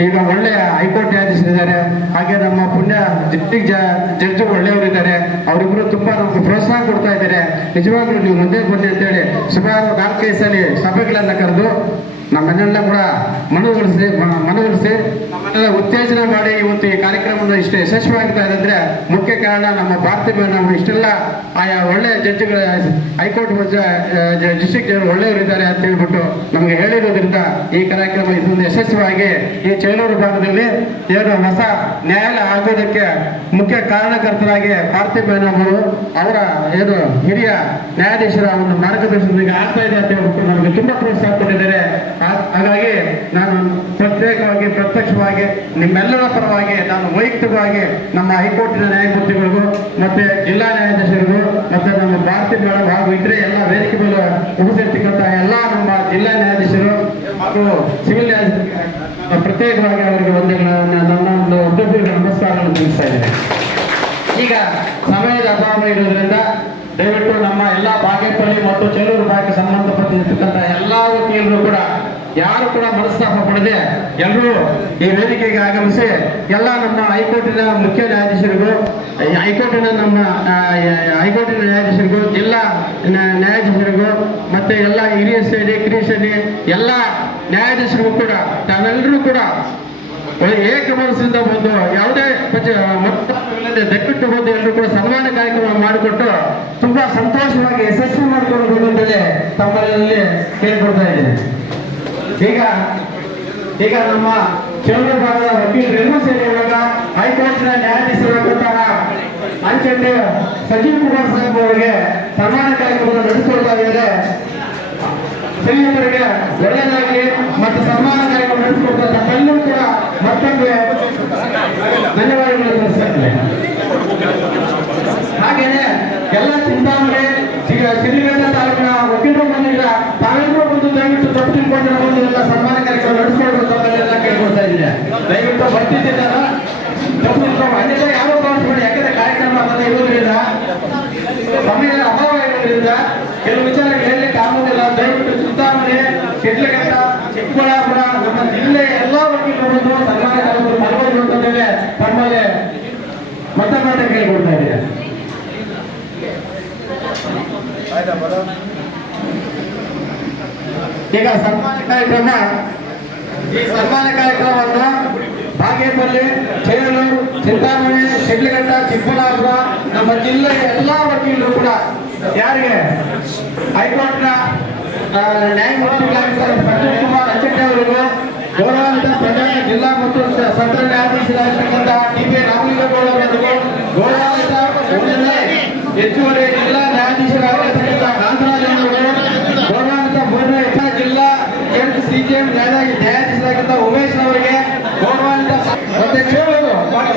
ಈಗ ಒಳ್ಳೆಯ ಹೈಕೋರ್ಟ್ ನ್ಯಾಯಾಧೀಶರಿದ್ದಾರೆ, ಹಾಗೆ ನಮ್ಮ ಪುಣ್ಯ ಡಿಸ್ಟ್ರಿಕ್ಟ್ ಜಡ್ಜ್ ಒಳ್ಳೆಯವರಿದ್ದಾರೆ. ಅವರಿಬ್ಬರು ತುಂಬ ನಮಗೆ ಪ್ರೋತ್ಸಾಹ ಕೊಡ್ತಾ ಇದ್ದಾರೆ. ನಿಜವಾಗ್ಲೂ ನೀವು ಮುಂದೆ ಬನ್ನಿ ಅಂತೇಳಿ ಸುಮಾರು 4-5 ಸಲ ಸಭೆಗಳನ್ನು ಕರೆದು ನಮ್ಮನ್ನೆಲ್ಲ ಕೂಡ ಮನವೊಲಿಸಿ ಉತ್ತೇಜನ ಮಾಡಿ ಇವತ್ತು ಈ ಕಾರ್ಯಕ್ರಮವನ್ನು ಇಷ್ಟು ಯಶಸ್ವಿಯಾಗ್ತಾ ಇದೆ ಅಂದ್ರೆ ಮುಖ್ಯ ಕಾರಣ ನಮ್ಮ ಭಾರತೀಯ ನಾವು ಇಷ್ಟೆಲ್ಲ ಆಯಾ ಒಳ್ಳೆ ಜಡ್ಜ್ಗಳ ಹೈಕೋರ್ಟ್ ಡಿಸ್ಟ್ರಿಕ್ಟ್ ಜಡ್ಜ್ ಒಳ್ಳೆಯವರಿದ್ದಾರೆ ಅಂತ ಹೇಳ್ಬಿಟ್ಟು ನಮಗೆ ಹೇಳಿರೋದ್ರಿಂದ ಈ ಕಾರ್ಯಕ್ರಮ ಇದೊಂದು ಯಶಸ್ವಿಯಾಗಿ ಈ ಚೇಳೂರು ಭಾಗದಲ್ಲಿ ಏನು ಹೊಸ ನ್ಯಾಯಾಲಯ ಆಗೋದಕ್ಕೆ ಮುಖ್ಯ ಕಾರಣಕರ್ತರಾಗಿ ಭಾರತೀಯ ಮೇಡಮರು ಅವರ ಏನು ಹಿರಿಯ ನ್ಯಾಯಾಧೀಶರ ಒಂದು ಮಾರ್ಗದರ್ಶನದಿಂದ ಆಗ್ತಾ ಇದೆ ಅಂತ ಹೇಳ್ಬಿಟ್ಟು ನಮಗೆ ತುಂಬಾ ಪ್ರೋತ್ಸಾಹ ಕೊಟ್ಟಿದ್ದಾರೆ. ಹಾಗಾಗಿ ನಾನು ಪ್ರತ್ಯೇಕವಾಗಿ ಪ್ರತ್ಯಕ್ಷವಾಗಿ ನಿಮ್ಮೆಲ್ಲರ ಪರವಾಗಿ ನಾನು ವೈಯಕ್ತಿಕವಾಗಿ ನಮ್ಮ ಹೈಕೋರ್ಟಿನ ನ್ಯಾಯಮೂರ್ತಿಗಳಿಗೂ ಮತ್ತೆ ಜಿಲ್ಲಾ ನ್ಯಾಯಾಧೀಶರಿಗೂ ಮತ್ತೆ ನಮ್ಮ ಭಾರತೀಯ ಮೇಡಮ್ ಹಾಗೂ ಇದ್ರೆ ಎಲ್ಲ ವೇದಿಕೆ ಮೇಲೆ ಉಪಸ್ಥಿತಿರ್ತಕ್ಕಂಥ ಎಲ್ಲ ನಮ್ಮ ಜಿಲ್ಲಾ ನ್ಯಾಯಾಧೀಶರು ಹಾಗೂ ಸಿವಿಲ್ ನ್ಯಾಯಾಧೀಶರು ಪ್ರತ್ಯೇಕವಾಗಿ ಅವರಿಗೆ ನನ್ನ ಒಂದು ಉದ್ಯೋಗಿಗಳ ನಮಸ್ಕಾರಗಳನ್ನು ತಿಳಿಸ್ತಾ ಇದ್ದೇನೆ. ಈಗ ಸಮಯದ ಅಭಾವ ಇರೋದ್ರಿಂದ ದಯವಿಟ್ಟು ನಮ್ಮ ಎಲ್ಲ ಬಾಗೇಪಲ್ಲಿ ಮತ್ತು ಚೇಳೂರು ಭಾಗಕ್ಕೆ ಸಂಬಂಧಪಟ್ಟಿರ್ತಕ್ಕಂಥ ಎಲ್ಲ ವಕೀಲರು ಕೂಡ ಯಾರು ಕೂಡ ಮನಸ್ತಾಪ ಪಡೆದೆ ಎಲ್ಲರೂ ಈ ವೇದಿಕೆಗೆ ಆಗಮಿಸಿ ಎಲ್ಲ ನಮ್ಮ ಹೈಕೋರ್ಟಿನ ಮುಖ್ಯ ನ್ಯಾಯಾಧೀಶರಿಗೂ ಹೈಕೋರ್ಟಿನ ನ್ಯಾಯಾಧೀಶರಿಗೂ ಜಿಲ್ಲಾ ನ್ಯಾಯಾಧೀಶರಿಗೂ ಮತ್ತೆ ಎಲ್ಲ ಹಿರಿಯ ಶ್ರೇಣಿ ಕಿರಿಯ ಶ್ರೇಣಿ ಎಲ್ಲ ನ್ಯಾಯಾಧೀಶರಿಗೂ ಕೂಡ ತಾವೆಲ್ಲರೂ ಕೂಡ ಏಕ ಮನಸ್ಸಿಂದ ಬಂದು ಯಾವುದೇ ದಯವಿಟ್ಟು ಬಂದು ಎಲ್ಲರೂ ಕೂಡ ಸನ್ಮಾನ ಕಾರ್ಯಕ್ರಮ ಮಾಡಿಕೊಟ್ಟು ತುಂಬಾ ಸಂತೋಷವಾಗಿ ಯಶಸ್ವಿ ಮಾಡಿಕೊಂಡು ಬಂದಂತೆ ತಮ್ಮಲ್ಲಿ ಕೇಳ್ಕೊಡ್ತಾ ಇದ್ದೇನೆ. ಈಗ ನಮ್ಮ ಚೇಳೂರು ಭಾಗದ ವಕೀಲರೆಲ್ಲರೂ ಸೇರಿ ಇವಾಗ ಹೈಕೋರ್ಟಿನ ನ್ಯಾಯಾಧೀಶರಾದಂತಹ ಅಂಚೆಟ್ಟಿ ಸಂಜೀವ್ ಕುಮಾರ್ ಸಾಹೇಬ್ ಅವರಿಗೆ ಸನ್ಮಾನ ಕಾರ್ಯಕ್ರಮ ನಡೆಸಿಕೊಳ್ತಾ ಇದ್ದಾರೆ. ಶ್ರೀಮಂತರಿಗೆ ಒಳ್ಳೆಯದಾಗಲಿ ಮತ್ತು ಸನ್ಮಾನ ಕಾರ್ಯಕ್ರಮ ನಡೆಸಿಕೊಡ್ತಾ ತಮ್ಮೆಲ್ಲರೂ ಕೂಡ ಮತ್ತೊಂದು ಧನ್ಯವಾದಗಳು ತಿಳಿಸ್ತಾರೆ. ಹಾಗೇನೆ ಎಲ್ಲ ಚಿಂತಾಮಣಿ ಸಿರಿಗಂಧ ತಾಲೂಕಿನ ವಕೀಲರು ಬಂದಿಲ್ಲ, ತಾವೆಲ್ಲರೂ ಬಂದು ದಯವಿಟ್ಟು ತಪ್ಪು ತಿಳ್ಕೊಂಡಿರೋ ಬಂದು ಎಲ್ಲ ಸನ್ಮಾನ ಕಾರ್ಯಕ್ರಮ ನಡೆಸ್ಕೊಳ್ಬೇಕು ತಮ್ಮೆಲ್ಲ ಕೇಳ್ಕೊಳ್ತಾ ಇದ್ದೀನಿ. ದಯವಿಟ್ಟು ಬರ್ತಿದ್ದಾರ ತಪ್ಪು ತಿಳ್ಕೊಂಡು ಅನ್ಯತೆ ಯಾರೋ ತೋರಿಸ್ಬೇಡಿ, ಯಾಕಂದ್ರೆ ಕಾರ್ಯಕ್ರಮ ಅದನ್ನ ಇರೋದ್ರಿಂದ ಸಮಯದ ಅಭಾವ ಇರೋದ್ರಿಂದ ಕೆಲವು ವಿಚಾರಗಳು ಹೇಳಲಿಕ್ಕೆ ಆಗೋದಿಲ್ಲ. ದಯವಿಟ್ಟು ಚಿಂತಾಮಣಿ, ಶಿಡ್ಲಘಟ್ಟ, ಚಿಕ್ಕಬಳ್ಳಾಪುರ ನಮ್ಮ ಜಿಲ್ಲೆಯ ಎಲ್ಲ ವಕೀಲರು ಬಂದು ಸನ್ಮಾನ ಕಾರ್ಯಕ್ರಮ ಪಾಲ್ಗೊಳ್ಬೇಕು ಅಂತೇಳಿ ತಮ್ಮಲ್ಲಿ ಮತದಾನ ಕೇಳಿಕೊಡ್ತಾ ಇದ್ದೀನಿ. ಈಗ ಸನ್ಮಾನ ಕಾರ್ಯಕ್ರಮವನ್ನು ಬಾಗೇಪಲ್ಲಿ, ಚೇಳೂರು, ಚಿಂತಾಮಣಿ, ಶಿಡ್ಲಘಟ್ಟ, ಚಿಕ್ಕಬಳ್ಳಾಪುರ ನಮ್ಮ ಜಿಲ್ಲೆಯ ಎಲ್ಲಾ ವಕೀಲರು ಕೂಡ ಯಾರಿಗೆ ಹೈಕೋರ್ಟ್ನ ನ್ಯಾಯಮೂರ್ತಿಗಳಾಗಿದ್ದಾರೆ ಸಂಜೀವ್ ಕುಮಾರ್ ಅಂಚೆಟ್ಟಿ ಅವರಿಗೂ, ಗೌರವಾನ್ವಿತ ಪ್ರಧಾನ ಜಿಲ್ಲಾ ಮತ್ತು ಸತ್ರ ನ್ಯಾಯಾಧೀಶರಾಗಿರ್ತಕ್ಕಂಥ ಟಿ.ಪಿ. ರಾಮಲಿಂಗೇಗೌಡ ಅವರಿಗೂ, ಗೌರವಾನ್ವಿತ ಹೆಚ್ಚುವರಿ ಜಿಲ್ಲಾ ನ್ಯಾಯಾಧೀಶರಾಗಿರ್ತಕ್ಕಂಥ ಕಾಂತರಾಜ್ ಅವರು, ಗೌರವಾನ್ವಿತ ಮೂರನೇ ಜಿಲ್ಲಾ ಸಿಜೆಎಂ ನ್ಯಾಯಾಧೀಶರಾಗಿದ್ದ ಉಮೇಶ್ ಅವರಿಗೆ, ಗೌರವಾನ್ವಿತ ಮತ್ತೆ ಚೇಳೂರು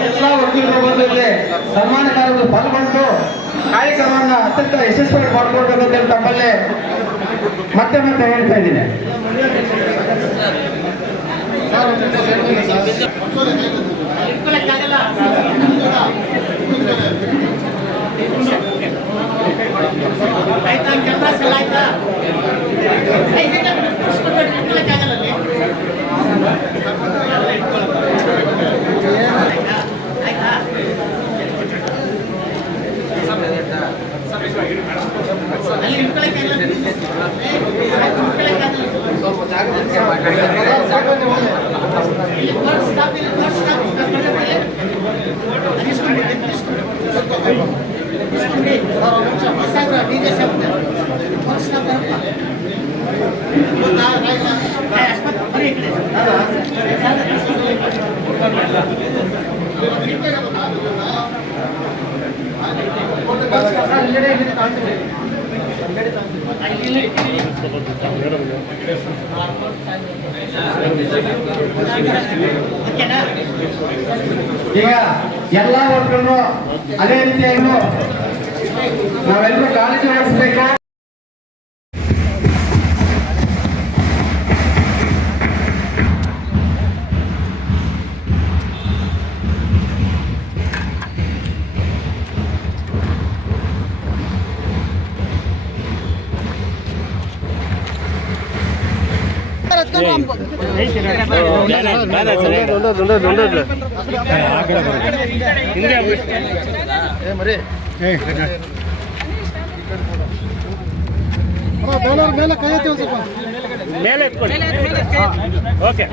ಎಲ್ಲ ವಕೀಲರು ಬಂದಿದೆ ಸನ್ಮಾನ ಕಾರ್ಯಕ್ರಮದಲ್ಲಿ ಪಾಲ್ಗೊಂಡು ಕಾರ್ಯಕ್ರಮವನ್ನು ಅತ್ಯಂತ ಯಶಸ್ವಿಯಾಗಿ ಮಾಡಿಕೊಡ್ಬೇಕಂತ ತಮ್ಮಲ್ಲೇ ಮತ್ತೆ ಹೇಳ್ತಾ ಇದ್ದೀನಿ. ಈಗ ಎಲ್ಲ ವರ್ಗರು ಅದೇ ರೀತಿಯಾಗಿ ನಾವೆಲ್ಲರೂ ಕಾಳಜಿ ವಹಿಸಬೇಕು. ಮೇಲೆ ಕೈ ಎತ್ತಿ ಸ್ವಲ್ಪ ಮೇಲೆ ಎತ್ಕೊಳ್ಳಿ. ಓಕೆ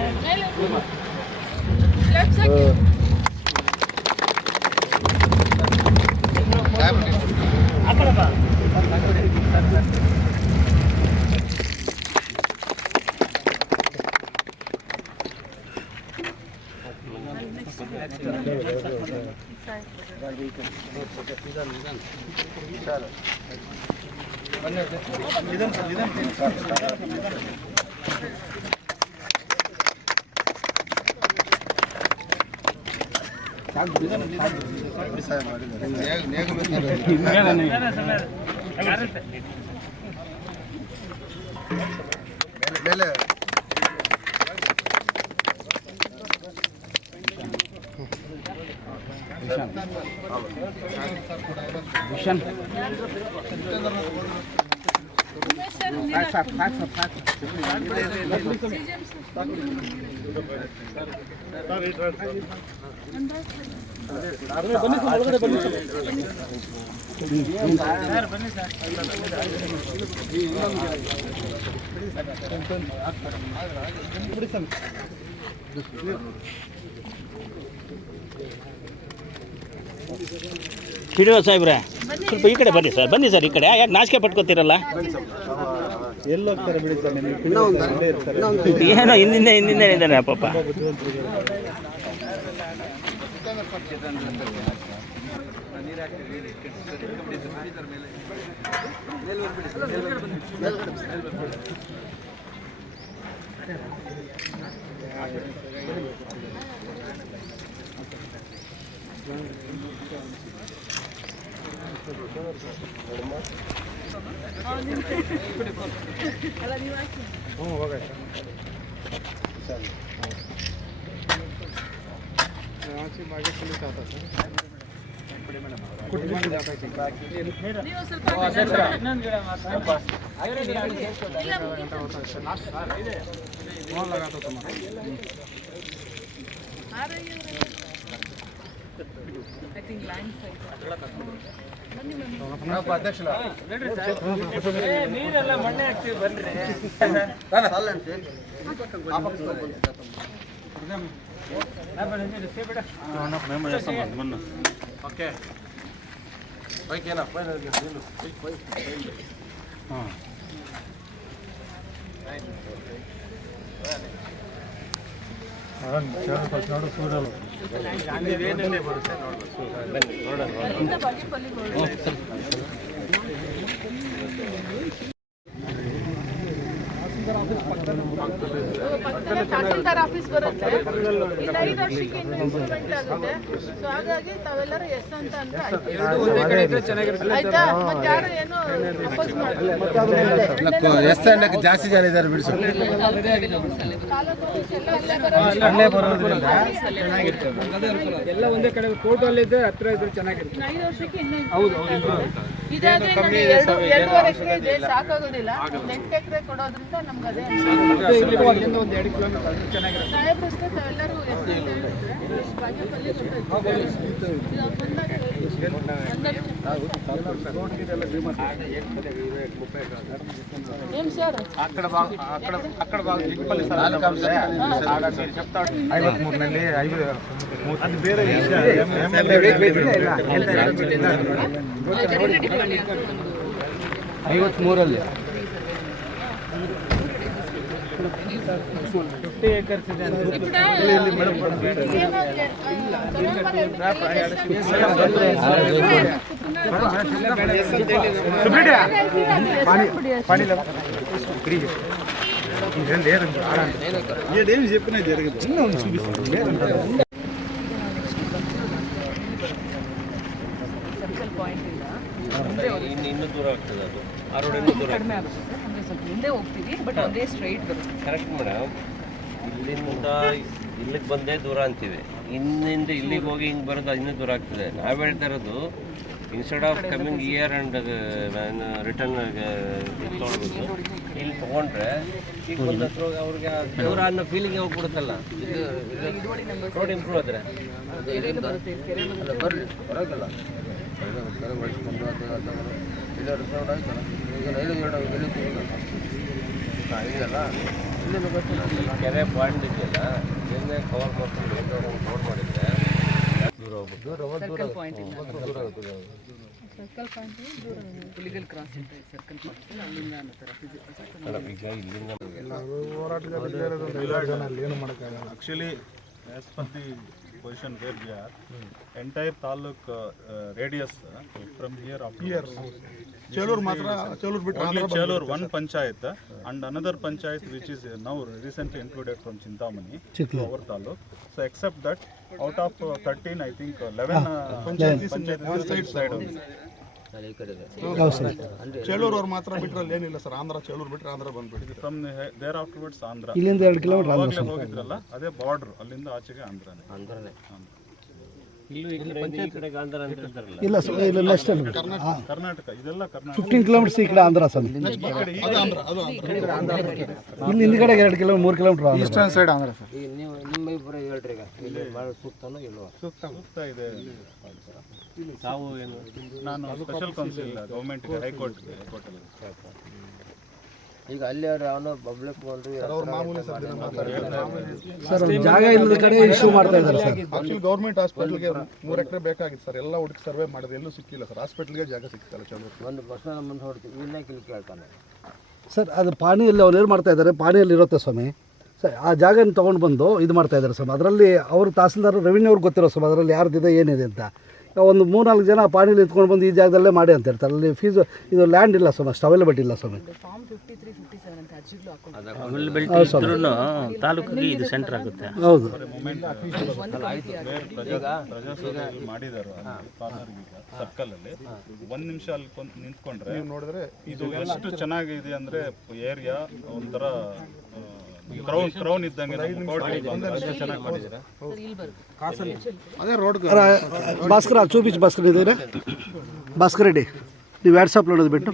ಹಿಡಿಯೋ ಸಾಹೇಬ್ರೆ ಸ್ವಲ್ಪ ಈ ಕಡೆ ಬನ್ನಿ ಸರ್, ಬನ್ನಿ ಸರ್ ಈ ಕಡೆ. ಯಾಕೆ ನಾಚಿಕೆ ಪಟ್ಕೋತೀರಲ್ಲ? ಏನೋ ಹಿಂದಿಂದೆ ಇದ್ದಾನೆ ಪಾಪ. ತಹಸೀಲ್ದಾರ್ ಆಫೀಸ್ ಬರುತ್ತೆ. ಇಲ್ಲಿ 5 ವರ್ಷಕ್ಕೆ ಇನ್ವೆಸ್ಟ್ಮೆಂಟ್ ಆಗುತ್ತೆ. ಸೊ ಹಾಗಾಗಿ ತಾವೆಲ್ಲರೂ ಎಸ್ ಅಂತ ಅಂದ್ರೆ ಆಯ್ತಾ. ಮತ್ತೆ ಯಾರು ಏನು ಅಪೋಸ್ ಮಾಡ್ತಾರೆ? ಎಸ್ ಅನ್ನಕ್ಕೆ ಜಾಸ್ತಿ ಜನ ಇದ್ದಾರೆ ಬಿಡಿಸು. ಎಲ್ಲ ಒಂದೇ ಕಡೆ ಫೋಟೋ ಅಲ್ಲಿದ್ದೆ ಹತ್ರ ಇದ್ರೆ ಚೆನ್ನಾಗಿರುತ್ತೆ. 5 ವರ್ಷಕ್ಕೆ ಇದಾದ್ರೆ ನಮಗೆ 2.5 ಎಕರೆ ಇದೆ, ಸಾಕಾಗೋದಿಲ್ಲ. 8 ಎಕರೆ ಕೊಡೋದ್ರಿಂದ ನಮ್ಗೆ ಅದೇ ಅಲ್ಲಿಂದ ಒಂದು 2 ಕಿಲೋಮೀಟರ್ ಚೆನ್ನಾಗಿರುತ್ತೆ. ಸಾಹೇಬ್ರಿಗೆ ತಾವೆಲ್ಲರೂ ಎಸ್ ಅಂತ ಹೇಳಿದ್ರೆ ಭಾಜಪಲ್ಲಿ ఏం సార్ అక్కడ ನಲ್ಲಿ 5 ಅದು ಬೇರೆ ವಿಷಯ. 53ರಲ್ಲಿ 50 acres ಇದೆ. చెప్పినా జరగదు. ಸರ್ಕಲ್ ಪಾಯಿಂಟ್ ಇಂದ ಇನ್ನೂ ದೂರ ಆಗ್ತದೆ ಅದು. ಆ ರೋಡ್ ಇನ್ನೂ ದೂರ ಕಡಿಮೆ ಆಗುತ್ತೆ. ಅಂದ್ರೆ ಸ್ವಲ್ಪ ಮುಂದೆ ಹೋಗ್ತೀವಿ, ಬಟ್ ಒಂದೇ ಸ್ಟ್ರೈಟ್ ಬರುತ್ತೆ. Correct madam. ಇಲ್ಲಿಂದ ಇಲ್ಲಿಗೆ ಬಂದೇ ದೂರ ಅಂತೀವಿ, ಇನ್ನಿಂದ ಇಲ್ಲಿಗೆ ಹೋಗಿ ಹಿಂಗೆ ಬರೋದು ಇನ್ನೂ ದೂರ ಆಗ್ತದೆ. ನಾವು ಹೇಳ್ತಾ ಇರೋದು instead of coming year and ನಾನು ರಿಟರ್ನ್ ತೊಗೊಳ್ಬೋದು. ಇಲ್ಲಿ ತೊಗೊಂಡ್ರೆ ಈಗ ಬಂದ ಹತ್ರ ಅವ್ರಿಗೆ ದೂರ ಅನ್ನೋ ಫೀಲಿಂಗ್ ಹೋಗ್ಬಿಡುತ್ತಲ್ಲ. ಇದು ರೋಡ್ ಇಂಪ್ರೂವ್ ಆದರೆ ಬರಲಿ ಬರೋದಿಲ್ಲ. ಕೆರೆ ಬಳಸ್ಕೊಂಡು ಅದು ಇದು 5 ವರ್ಷ ಆಯ್ತಲ್ಲ. ಈಗ 5 ವರ್ಷ ಇದೆಯಲ್ಲ ಇಲ್ಲೆಲ್ಲ ಗೊತ್ತಿಲ್ಲ ಕೆರೆ ಪಾಯಿಂಟ್ ಇದೆಯಲ್ಲ ನಿನ್ನೆ ಕವರ್ ಮಾಡ್ಕೊಂಡು ನೋಡ್ ಮಾಡಿದ್ದೆ ದೂರ ಹೋಗ್ಬಿಟ್ಟು ಸರ್ಕಲ್ ಪಾಯಿಂಟ್ ಇಲಿಗಲ್ ಕ್ರಾಸ್ ಅಂತ ಸರ್ಕಲ್ ಪಾಯಿಂಟ್ ಅಲ್ಲಿಂದ actually as per the position where we are, entire taluk radius from here up to Chelur matra, Chelur bit only Chelur one panchayat and another panchayat which is now recently included from Chintamani to our taluk. So except that, out of 13, I think 11 panchayats side only. Chelur or matra bitralli ಏನಿಲ್ಲ sir Andhra Chelur ಬಿಟ್ರೆ ಆಂಧ್ರ ಬಂದ್ಬಿಟ್ಟಿದೆ From there afterwards Andhra. ಇಲ್ಲಿಂದ 2 kilometre ಅವಾಗಲೇ ಹೋಗಿದ್ರಲ್ಲ ಅದೇ border ಅಲ್ಲಿಂದ ಆಚೆಗೆ ಆಂಧ್ರನೇ. ಇಲ್ಲ ಸರ್ ಇಲ್ಲ ನೆಕ್ಸ್ಟ್ ಕರ್ನಾಟಕ ಇದೆಲ್ಲ ಕರ್ನಾಟಕ 15 ಕಿಲೋಮೀಟರ್ಸ್ ಈ ಕಡೆ ಆಂಧ್ರ ಸ್ವಾಮಿ ಅದು ಆಂಧ್ರ ಇಲ್ಲಿ ಹಿಂದ್ಗಡೆ 2 kilometre 3 kilometre eastern side Andhra sir ಈಗ ನಿಮ್ಮ ಇಬ್ಬರು ಹೇಳ್ರಿ ಈಗ ಇಲ್ಲಿ ಭಾಳ ಸೂಕ್ತನೋ ಇಲ್ವೋ ಸೂಕ್ತ ಇದೆ. ತಾವು ಏನು ನಾನು ಸ್ಪೆಷಲ್ ಕೌನ್ಸಿಲ್ ಗೌರ್ಮೆಂಟ್ ಹೈಕೋರ್ಟ್ಗೆ ಹೈಕೋರ್ಟಲ್ಲಿ ಈಗ ಅಲ್ಲಿ ಅವ್ರು ಅವನು ಪಬ್ಲಿಕ್ ಬಂದು ಅವ್ರು ಮಾಮೂಲಿ ಸರ್ ಜಾಗ ಇಲ್ಲದ ಕಡೆ ಇಶ್ಯೂ ಮಾಡ್ತಾ ಇದ್ದಾರೆ ಸರ್. ಆಕ್ಚುಲಿ ಗೌರ್ಮೆಂಟ್ ಹಾಸ್ಪಿಟಲ್ಗೆ 3 ಎಕರೆ ಬೇಕಾಗಿತ್ತು ಸರ್, ಎಲ್ಲ ಹುಡುಕಿ ಸರ್ವೆ ಮಾಡಿದ್ರೆ ಎಲ್ಲೂ ಸಿಕ್ಕಿಲ್ಲ ಸರ್, ಹಾಸ್ಪಿಟಲ್ಗೆ ಜಾಗ ಸಿಕ್ತಲ್ಲ ಚಲೋ ಒಂದು ಬಸ್ನ ಮುಂದೆ ಹೊಡ್ತೀವಿ ಇನ್ನೇ ಕಿಲ್ ಕೇಳ್ತಾನೆ ಸರ್ ಅದು ಪಾಣಿಯಲ್ಲಿ ಅವ್ರು ಏನು ಮಾಡ್ತಾ ಇದ್ದಾರೆ, ಪಾಣಿಯಲ್ಲಿ ಇರುತ್ತೆ ಸ್ವಾಮಿ ಸರ್, ಆ ಜಾಗನ ತೊಗೊಂಡು ಬಂದು ಇದು ಮಾಡ್ತಾ ಇದ್ದಾರೆ ಸ್ವಾಮಿ. ಅದರಲ್ಲಿ ಅವರು ತಹಸೀಲ್ದಾರ್ ರೆವಿನ್ಯೂ ಅವ್ರಿಗೆ ಗೊತ್ತಿರೋ ಸ್ವಾಮಿ ಅದರಲ್ಲಿ ಯಾರ್ದಿದೆ ಏನಿದೆ ಅಂತ. ಒಂದು 3-4 ಜನ ಪಾಣಿಲಿ ಎತ್ಕೊಂಡು ಬಂದು ಈ ಜಾಗದಲ್ಲೇ ಮಾಡಿ ಅಂತ ಹೇಳ್ತಾರೆ. ಅಲ್ಲಿ ಫೀಸ್ ಇದು ಲ್ಯಾಂಡ್ ಇಲ್ಲ ಸ್ವಾಮಿ, ಅಷ್ಟು ಅವೈಲೇಬಲ್ ಇಲ್ಲ ಸ್ವಾಮಿ. ತಾಲೂಕಿಗೆ ಇದು ಸೆಂಟರ್ ಆಗುತ್ತೆ. ಹೌದು ಮಾಡಿದಾರೆ ಸರ್ಕಲ್ ಅಲ್ಲಿ 1 ನಿಮಿಷ ಅಲ್ಲಿ ನಿಂತ್ಕೊಂಡ್ರೆ ನೋಡಿದ್ರೆ ಇದು ಎಷ್ಟು ಚೆನ್ನಾಗಿದೆ ಅಂದ್ರೆ ಏರಿಯಾ ಒಂಥರ ಕ್ರೌನ್ ಇದ್ದಂಗೆ ಚೆನ್ನಾಗಿ ಮಾಡಿದ್ದಾರೆ. ಅದೇ ರೋಡ್ ಭಾಸ್ಕರ చూపించి ಭಾಸ್ಕರ್ ಇದ್ದೀರಾ ಭಾಸ್ಕರ್ ರೆಡ್ಡಿ ನೀವು ವಾಟ್ಸಪ್ ನೋಡೋದು ಬಿಟ್ಟು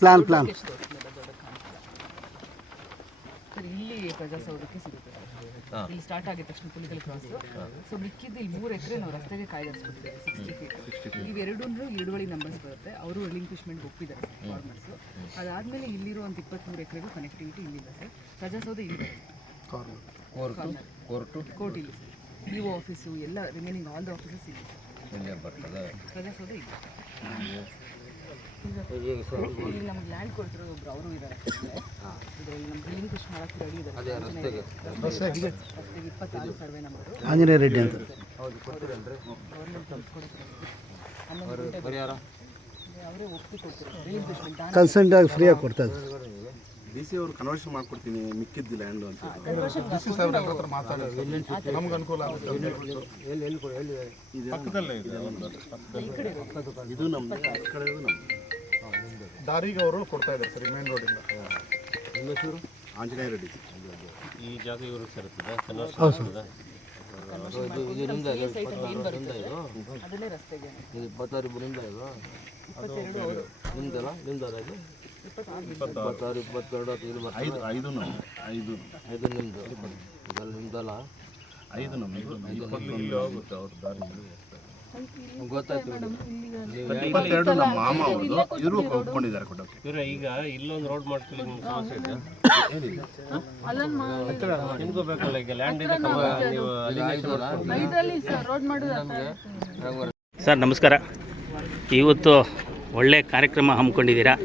ಪ್ಲಾನ್ ಇಲ್ಲಿ ಪ್ರಜಾಸೌಧಕ್ಕೆ ಸಿಗುತ್ತೆ ಇಲ್ಲಿ ಸ್ಟಾರ್ಟ್ ಆಗಿದ ತಕ್ಷಣ ಪುಲಿಗಲ್ ಕ್ರಾಸ್. ಸೊ ಮಿಕ್ಕಿದ್ದು ಇಲ್ಲಿ 3 ಎಕರೆ ನಾವು ರಸ್ತೆಗೆ ಕಾಯ್ದಿರಿಸ್ಬಿಟ್ಟಿದ್ದೀವಿ 60 ಫೀಟ್. ಇವೆರಡೂ ಹಿಡುವಳಿ ನಂಬರ್ಸ್ ಬರುತ್ತೆ, ಅವರು ರಿಲಿಂಕ್ವಿಶ್ಮೆಂಟ್ ಒಪ್ಪಿದ್ದಾರೆ ಫಾರ್ಮರ್ಸು. ಅದಾದಮೇಲೆ ಇಲ್ಲಿರುವಂಥ 23 ಎಕರೆಗೂ ಕನೆಕ್ಟಿವಿಟಿ ಇಲ್ಲಿದೆ ಸರ್. ಪ್ರಜಾಸೌಧ ಇಲ್ಲಿ ಕೋರ್ಟ್ ಇಲ್ಲಿ ಸರ್, ಬಿ ಒ ಆಫೀಸು ಎಲ್ಲ ರಿಮೈನಿಂಗ್ ಆಲ್ ದ ಆಫೀಸಸ್ ಇಲ್ಲಿ ಪ್ರಜಾಸೌಧ ಇಲ್ಲಿ. ಇಲ್ಲಿ ನಮ್ಗೆ ಲ್ಯಾಂಡ್ ಕೊಡ್ತಿರೋ ಒಬ್ರು ಅವರು ಇದ್ದಾರೆ ಇದರಲ್ಲಿ ನಮ್ಗೆ ರಿಲಿಂಕ್ವಿಶ್ ಮಾಡೋಕ್ಕೆ ರೆಡಿ ಇದ್ದಾರೆ. ರಸ್ತೆಗೆ 26 ಸರ್ವೆ ನಂಬರು ಆಂಜನೇಯ ರೆಡ್ಡಿ ಅಂತ ಅವರೇ ಒಪ್ಪಿ ಕೊಡ್ತಾರೆ ರಿಲಿಂಕ್ವಿಶ್ಮೆಂಟ್ ಕನ್ಸೆಂಟ್ ಆಗಿ ಫ್ರೀಯಾಗಿ ಕೊಡ್ತಾ ಇದ್ದಾರೆ. DC ಅವರು ಕನ್ವರ್ಷನ್ ಮಾಡ್ಕೊಡ್ತೀನಿ ಮಿಕ್ಕಿದ್ದು ಲ್ಯಾಂಡ್ ಅಂತ DC ಸಾಹೇಬ್ರ ಹತ್ರ ಮಾತಾಡೋದು ನಮ್ಗೆ ಅನುಕೂಲ ಆಗುತ್ತೆ. ಪಕ್ಕದಲ್ಲೇ ಇದೆ ಇದು ನಮ್ಮ ಕಡೆ ದಾರಿಗೆ ಅವರು ಕೊಡ್ತಾ ಇದ್ದಾರೆ ಸರ್ ಮೇನ್ ರೋಡಿಂದ. ನಿಮ್ಮ ಹೆಸರು ಆಂಜನೇಯ ರೆಡ್ಡಿ. ಈ ಜಾಗ ಇವರು ಸೇರುತ್ತದೆ ಅದನ್ನೇ ರಸ್ತೆಗೆ 26 ಬರಿಂದ ಇದು 22 ನಿಮ್ದಲ್ಲ ನಿಮ್ದಲ್ಲ ಇದು 26 22 ಇದು ಬರ್ತದೆ 5 ನಿಮ್ಮದು ಇದಲ್ಲ ನಿಮ್ದಲ್ಲ 5 ನಮ್ಮದು ಇಲ್ಲಿ ಹೋಗುತ್ತೆ ಅವ್ರ ದಾರಿ ಗೊತ್ತಾಯ್ತು. 22 ನಮ್ಮ ಮಾಮ ಅವರು ಇವರು ಒಪ್ಕೊಂಡಿದ್ದಾರೆ ಕೊಡೋಕೆ. ಇವರು ಈಗ ಇಲ್ಲೊಂದು ರೋಡ್ ಮಾಡ್ಕೊಳ್ಳಿ ನಿಮ್ಗೆ ಸಮಸ್ಯೆ ಇದೆ ನಿಮಗೂ ಬೇಕಲ್ಲ ಈಗ ಲ್ಯಾಂಡ್ ಇದೆ ನೀವು ಸರ್ ನಮಸ್ಕಾರ. ಇವತ್ತು ಒಳ್ಳೆಯ ಕಾರ್ಯಕ್ರಮ ಹಮ್ಮಿಕೊಂಡಿದ್ದೀರಾ.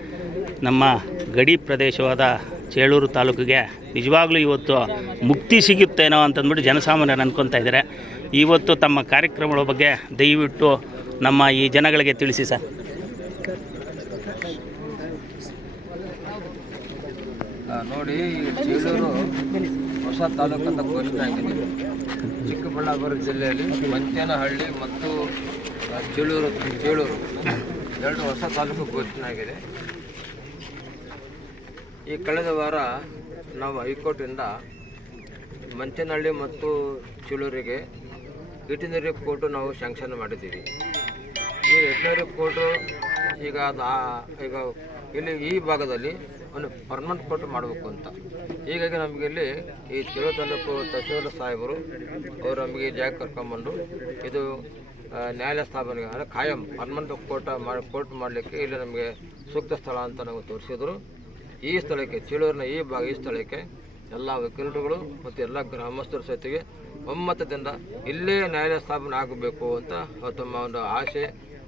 ನಮ್ಮ ಗಡಿ ಪ್ರದೇಶವಾದ ಚೇಳೂರು ತಾಲೂಕಿಗೆ ನಿಜವಾಗ್ಲೂ ಇವತ್ತು ಮುಕ್ತಿ ಸಿಗುತ್ತೇನೋ ಅಂತಂದ್ಬಿಟ್ಟು ಜನಸಾಮಾನ್ಯರು ಅಂದ್ಕೊತಾ ಇದ್ದಾರೆ. ಇವತ್ತು ತಮ್ಮ ಕಾರ್ಯಕ್ರಮಗಳ ಬಗ್ಗೆ ದಯವಿಟ್ಟು ನಮ್ಮ ಈ ಜನಗಳಿಗೆ ತಿಳಿಸಿ ಸರ್. ನೋಡಿ ಈಗ ಚೇಳೂರು ಹೊಸ ತಾಲೂಕು ಅಂತ ಘೋಷಣೆ ಆಗಿದೆ. ಚಿಕ್ಕಬಳ್ಳಾಪುರ ಜಿಲ್ಲೆಯಲ್ಲಿ ಮಂಚೇನಹಳ್ಳಿ ಮತ್ತು ಚೇಳೂರು 2 ಹೊಸ ತಾಲೂಕು ಘೋಷಣೆ ಆಗಿದೆ. ಈ ಕಳೆದ ವಾರ ನಾವು ಹೈಕೋರ್ಟಿಂದ ಮಂಚೇನಹಳ್ಳಿ ಮತ್ತು ಚೇಳೂರಿಗೆ ವೆಟರ್ನರಿ ಕೋರ್ಟು ನಾವು ಸ್ಯಾಂಕ್ಷನ್ ಮಾಡಿದ್ದೀವಿ. ಈ ವೆಟರ್ನರಿ ಕೋರ್ಟು ಈಗ ಇಲ್ಲಿ ಈ ಭಾಗದಲ್ಲಿ ಒಂದು ಪರ್ಮನೆಂಟ್ ಕೋರ್ಟ್ ಮಾಡಬೇಕು ಅಂತ. ಹೀಗಾಗಿ ನಮಗೆ ಇಲ್ಲಿ ಈ ಚೇಳೂರು ತಾಲೂಕು ತಹಸೀಲ್ದಾರ್ ಸಾಹೇಬರು ಅವರು ನಮಗೆ ಜಾಗ ಕರ್ಕೊಂಡ್ಬಂದು ಇದು ನ್ಯಾಯಾಲಯ ಸ್ಥಾಪನೆಗೆ ಅಂದರೆ ಖಾಯಂ ಪರ್ಮನೆಂಟ್ ಕೋರ್ಟ್ ಮಾಡಲಿಕ್ಕೆ ಇಲ್ಲಿ ನಮಗೆ ಸೂಕ್ತ ಸ್ಥಳ ಅಂತ ನಾವು ತೋರಿಸಿದ್ರು. ಈ ಸ್ಥಳಕ್ಕೆ ಚೇಳೂರಿನ ಈ ಸ್ಥಳಕ್ಕೆ ಎಲ್ಲ ವಕೀಲರುಗಳು ಮತ್ತು ಎಲ್ಲ ಗ್ರಾಮಸ್ಥರ ಸಹಿತಿಗೆ ಒಮ್ಮತದಿಂದ ಇಲ್ಲೇ ನ್ಯಾಯಾಲಯ ಸ್ಥಾಪನೆ ಆಗಬೇಕು ಅಂತ ತಮ್ಮ ಒಂದು ಆಸೆ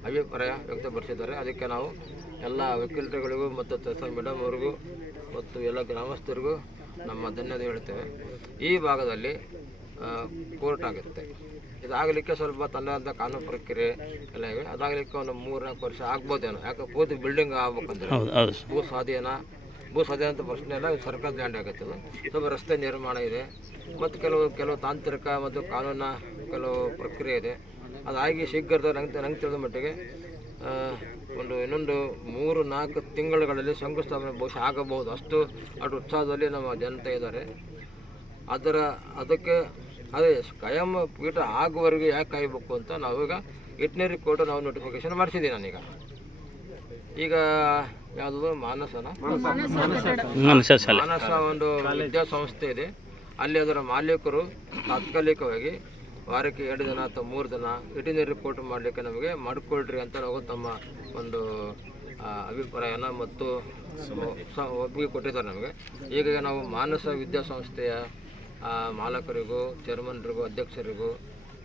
ಅಭಿಪ್ರಾಯ ವ್ಯಕ್ತಪಡಿಸಿದ್ದಾರೆ. ಅದಕ್ಕೆ ನಾವು ಎಲ್ಲ ವಕೀಲರುಗಳಿಗೂ ಮತ್ತು ತಹಸೀಲ್ ಮೇಡಮ್ ಅವ್ರಿಗೂ ಮತ್ತು ಎಲ್ಲ ಗ್ರಾಮಸ್ಥರಿಗೂ ನಮ್ಮ ಧನ್ಯವಾದ ಹೇಳ್ತೇವೆ. ಈ ಭಾಗದಲ್ಲಿ ಕೋರ್ಟ್ ಆಗುತ್ತೆ. ಇದಾಗಲಿಕ್ಕೆ ಸ್ವಲ್ಪ ತನ್ನದಂಥ ಕಾನೂನು ಪ್ರಕ್ರಿಯೆ ಎಲ್ಲ ಇವೆ. ಅದಾಗಲಿಕ್ಕೆ ಒಂದು 3-4 ವರ್ಷ ಆಗ್ಬೋದೇನೋ. ಯಾಕೆ ಪೂರ್ತಿ ಬಿಲ್ಡಿಂಗ್ ಆಗ್ಬೇಕಂದ್ರೆ ಭೂ ಸ್ವಾಧೀನ ಅಂತ ಪ್ರಶ್ನೆ ಎಲ್ಲ ಸರ್ಕಾರದ ಲ್ಯಾಂಡ್ ಆಗುತ್ತೆ. ಸ್ವಲ್ಪ ರಸ್ತೆ ನಿರ್ಮಾಣ ಇದೆ ಮತ್ತು ಕೆಲವು ತಾಂತ್ರಿಕ ಮತ್ತು ಕಾನೂನಿನ ಕೆಲವು ಪ್ರಕ್ರಿಯೆ ಇದೆ. ಅದಾಗಿ ಶೀಘ್ರದ ನಂಗೆ ತಿಳಿದ ಮಟ್ಟಿಗೆ ಇನ್ನೊಂದು 3-4 ತಿಂಗಳುಗಳಲ್ಲಿ ಶಂಕುಸ್ಥಾಪನೆ ಬಹುಶಃ ಆಗಬಹುದು. ಅಷ್ಟು ಉತ್ಸಾಹದಲ್ಲಿ ನಮ್ಮ ಜನತೆ ಇದ್ದಾರೆ. ಅದಕ್ಕೆ ಅದೇ ಕಾಯಂ ಪೀಠ ಆಗುವವರೆಗೆ ಯಾಕೆ ಕಾಯಬೇಕು ಅಂತ ನಾವೀಗ ವೆಟರ್ನರಿ ಕೋರ್ಟ್ ನಾವು ನೋಟಿಫಿಕೇಶನ್ ಮಾಡಿಸಿದ್ದೀವಿ. ನಾನೀಗ ಯಾವುದು ಮಾನಸ ಒಂದು ವಿದ್ಯಾಸಂಸ್ಥೆ ಇದೆ. ಅಲ್ಲಿ ಅದರ ಮಾಲೀಕರು ತಾತ್ಕಾಲಿಕವಾಗಿ ವಾರಕ್ಕೆ 2 ದಿನ ಅಥವಾ 3 ದಿನ ವೆಟರ್ನರಿ ಕೋರ್ಟ್ ಮಾಡಲಿಕ್ಕೆ ನಮಗೆ ಮಾಡಿಕೊಳ್ರಿ ಅಂತ ನಾವು ತಮ್ಮ ಒಂದು ಅಭಿಪ್ರಾಯನ ಮತ್ತು ಒಪ್ಪಿಗೆ ಕೊಟ್ಟಿದ್ದಾರೆ ನಮಗೆ. ಈಗ ನಾವು ಮಾನಸ ವಿದ್ಯಾಸಂಸ್ಥೆಯ ಮಾಲಕರಿಗೂ ಚೇರ್ಮನ್ರಿಗೂ ಅಧ್ಯಕ್ಷರಿಗೂ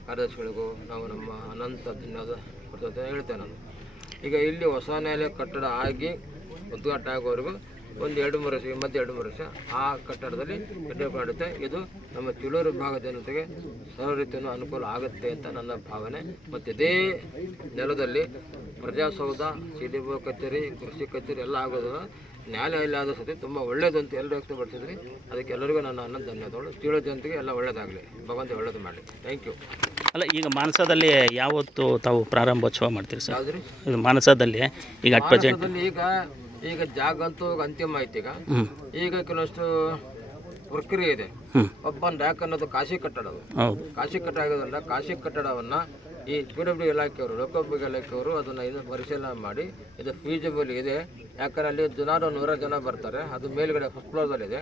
ಕಾರ್ಯದರ್ಶಿಗಳಿಗೂ ನಾವು ನಮ್ಮ ಅನಂತ ಧನ್ಯವಾದ ಕೊಡ್ತಾ ಹೇಳ್ತೇನೆ ನಾನು. ಈಗ ಇಲ್ಲಿ ಹೊಸ ನ್ಯಾಯಾಲಯ ಕಟ್ಟಡ ಆಗಿ ಉದ್ಘಾಟನೆ ಆಗೋವರೆಗೂ ಒಂದು 2-3 ವರ್ಷ ಮಧ್ಯೆ 2-3 ವರ್ಷ ಆ ಕಟ್ಟಡದಲ್ಲಿ ಮಾಡುತ್ತೆ. ಇದು ನಮ್ಮ ಚೇಳೂರು ಭಾಗದ ಜನತೆಗೆ ಸರ್ವ ರೀತಿಯೂ ಅನುಕೂಲ ಆಗುತ್ತೆ ಅಂತ ನನ್ನ ಭಾವನೆ. ಮತ್ತು ಇದೇ ನೆಲದಲ್ಲಿ ಪ್ರಜಾಸೌಧ, CDO ಕಚೇರಿ, ಕೃಷಿ ಕಚೇರಿ ಎಲ್ಲ ಆಗೋದು ನ್ಯಾಯಾಲಯ ಆದ ಸತಿ ತುಂಬ ಒಳ್ಳೆಯದು ಅಂತ ಎಲ್ಲರೂ ವ್ಯಕ್ತಪಡಿಸಿದ್ರಿ. ಅದಕ್ಕೆ ಎಲ್ಲರಿಗೂ ನನ್ನ ಅನ್ನ ಧನ್ಯವಾದಗಳು. ಚೇಳೂರು ಜನತೆಗೆ ಎಲ್ಲ ಒಳ್ಳೆಯದಾಗಲಿ, ಭಗವಂತ ಒಳ್ಳೆಯದು ಮಾಡಲಿ. Thank you. ಅಲ್ಲ, ಈಗ ಮಾನಸದಲ್ಲಿ ಯಾವತ್ತು ತಾವು ಪ್ರಾರಂಭೋತ್ಸವ ಮಾಡ್ತೀರಿ ಸರ್? ಯಾವುದ್ರಿ? ಇದು ಮಾನಸದಲ್ಲಿ ಈಗ ಅಟ್ ಪ್ರೆಸೆಂಟ್ ಈಗ ಜಾಗ ಅಂತೂ ಅಂತಿಮ ಆಯ್ತು. ಈಗ ಕೆಲವಷ್ಟು ಪ್ರಕ್ರಿಯೆ ಇದೆ. ಒಬ್ಬನ್ ರ್ಯಾಕ್ ಅನ್ನೋದು ಖಾಸಗಿ ಕಟ್ಟಡ. ಖಾಸಗಿ ಕಟ್ಟಡ ಆಗೋದ್ರಿಂದ ಖಾಸಗಿ ಕಟ್ಟಡವನ್ನು ಈ PWD ಇಲಾಖೆಯವರು, ಲೋಕೋಪಯೋಗಿ ಇಲಾಖೆಯವರು ಅದನ್ನು ಇನ್ನು ಪರಿಶೀಲನೆ ಮಾಡಿ ಇದು ಫೀಸಿಬಲ್ ಇದೆ. ಯಾಕಂದರೆ ಅಲ್ಲಿ ಸುಮಾರು 100 ಜನ ಬರ್ತಾರೆ. ಅದು ಮೇಲ್ಗಡೆ ಫಸ್ಟ್ ಫ್ಲೋರ್ದಲ್ಲಿದೆ.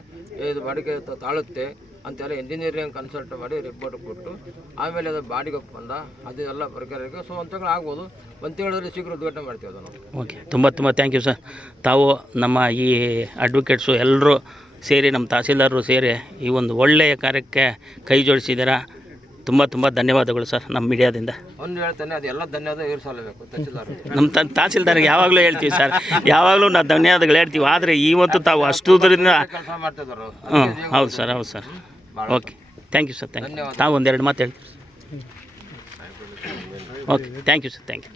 ಇದು ಬಾಡಿಗೆ ತಾಳುತ್ತೆ ಅಂತೆಲ್ಲ ಇಂಜಿನಿಯರಿಂಗ್ ಕನ್ಸಲ್ಟ್ ಮಾಡಿ ರಿಪೋರ್ಟ್ ಕೊಟ್ಟು ಆಮೇಲೆ ಅದು ಬಾಡಿಗೆ ಒಪ್ಪಂದ ಅದೆಲ್ಲ ಪ್ರಕ್ರಿಯೆಗೆ ಒಂದು ತಿಂಗಳು ಆಗ್ಬೋದು. 1 ತಿಂಗಳಲ್ಲಿ ಶೀಘ್ರ ಉದ್ಘಾಟನೆ ಮಾಡ್ತೀವಿ ಅದನ್ನು. ಓಕೆ, ತುಂಬ ಥ್ಯಾಂಕ್ ಯು ಸರ್. ತಾವು ನಮ್ಮ ಈ ಅಡ್ವೊಕೇಟ್ಸು ಎಲ್ಲರೂ ಸೇರಿ, ನಮ್ಮ ತಹಸೀಲ್ದಾರರು ಸೇರಿ ಈ ಒಂದು ಒಳ್ಳೆಯ ಕಾರ್ಯಕ್ಕೆ ಕೈ ಜೋಡಿಸಿದ್ದೀರಾ. ತುಂಬ ಧನ್ಯವಾದಗಳು ಸರ್. ನಮ್ಮ ಮೀಡಿಯಾದಿಂದ ಒಂದು ಹೇಳ್ತಾನೆ, ಅದೆಲ್ಲ ಧನ್ಯವಾದ ಇರಿಸಲೇಬೇಕು ತಹಸೀಲ್ದಾರ್. ನಮ್ಮ ತಹಸೀಲ್ದಾರ್ಗೆ ಯಾವಾಗಲೂ ಹೇಳ್ತೀವಿ ಸರ್, ಯಾವಾಗಲೂ ನಾವು ಧನ್ಯವಾದಗಳು ಹೇಳ್ತೀವಿ. ಆದರೆ ಇವತ್ತು ತಾವು ಅಷ್ಟುದರಿಂದ ಕೆಲಸ ಮಾಡ್ತಿದ್ದಾರೆ. ಹೌದು sir. Okay, thank you sir. Thank you. ತಾವು 1-2 ಮಾತು ಹೇಳ್ತೀವಿ. Okay, thank you sir. Thank you.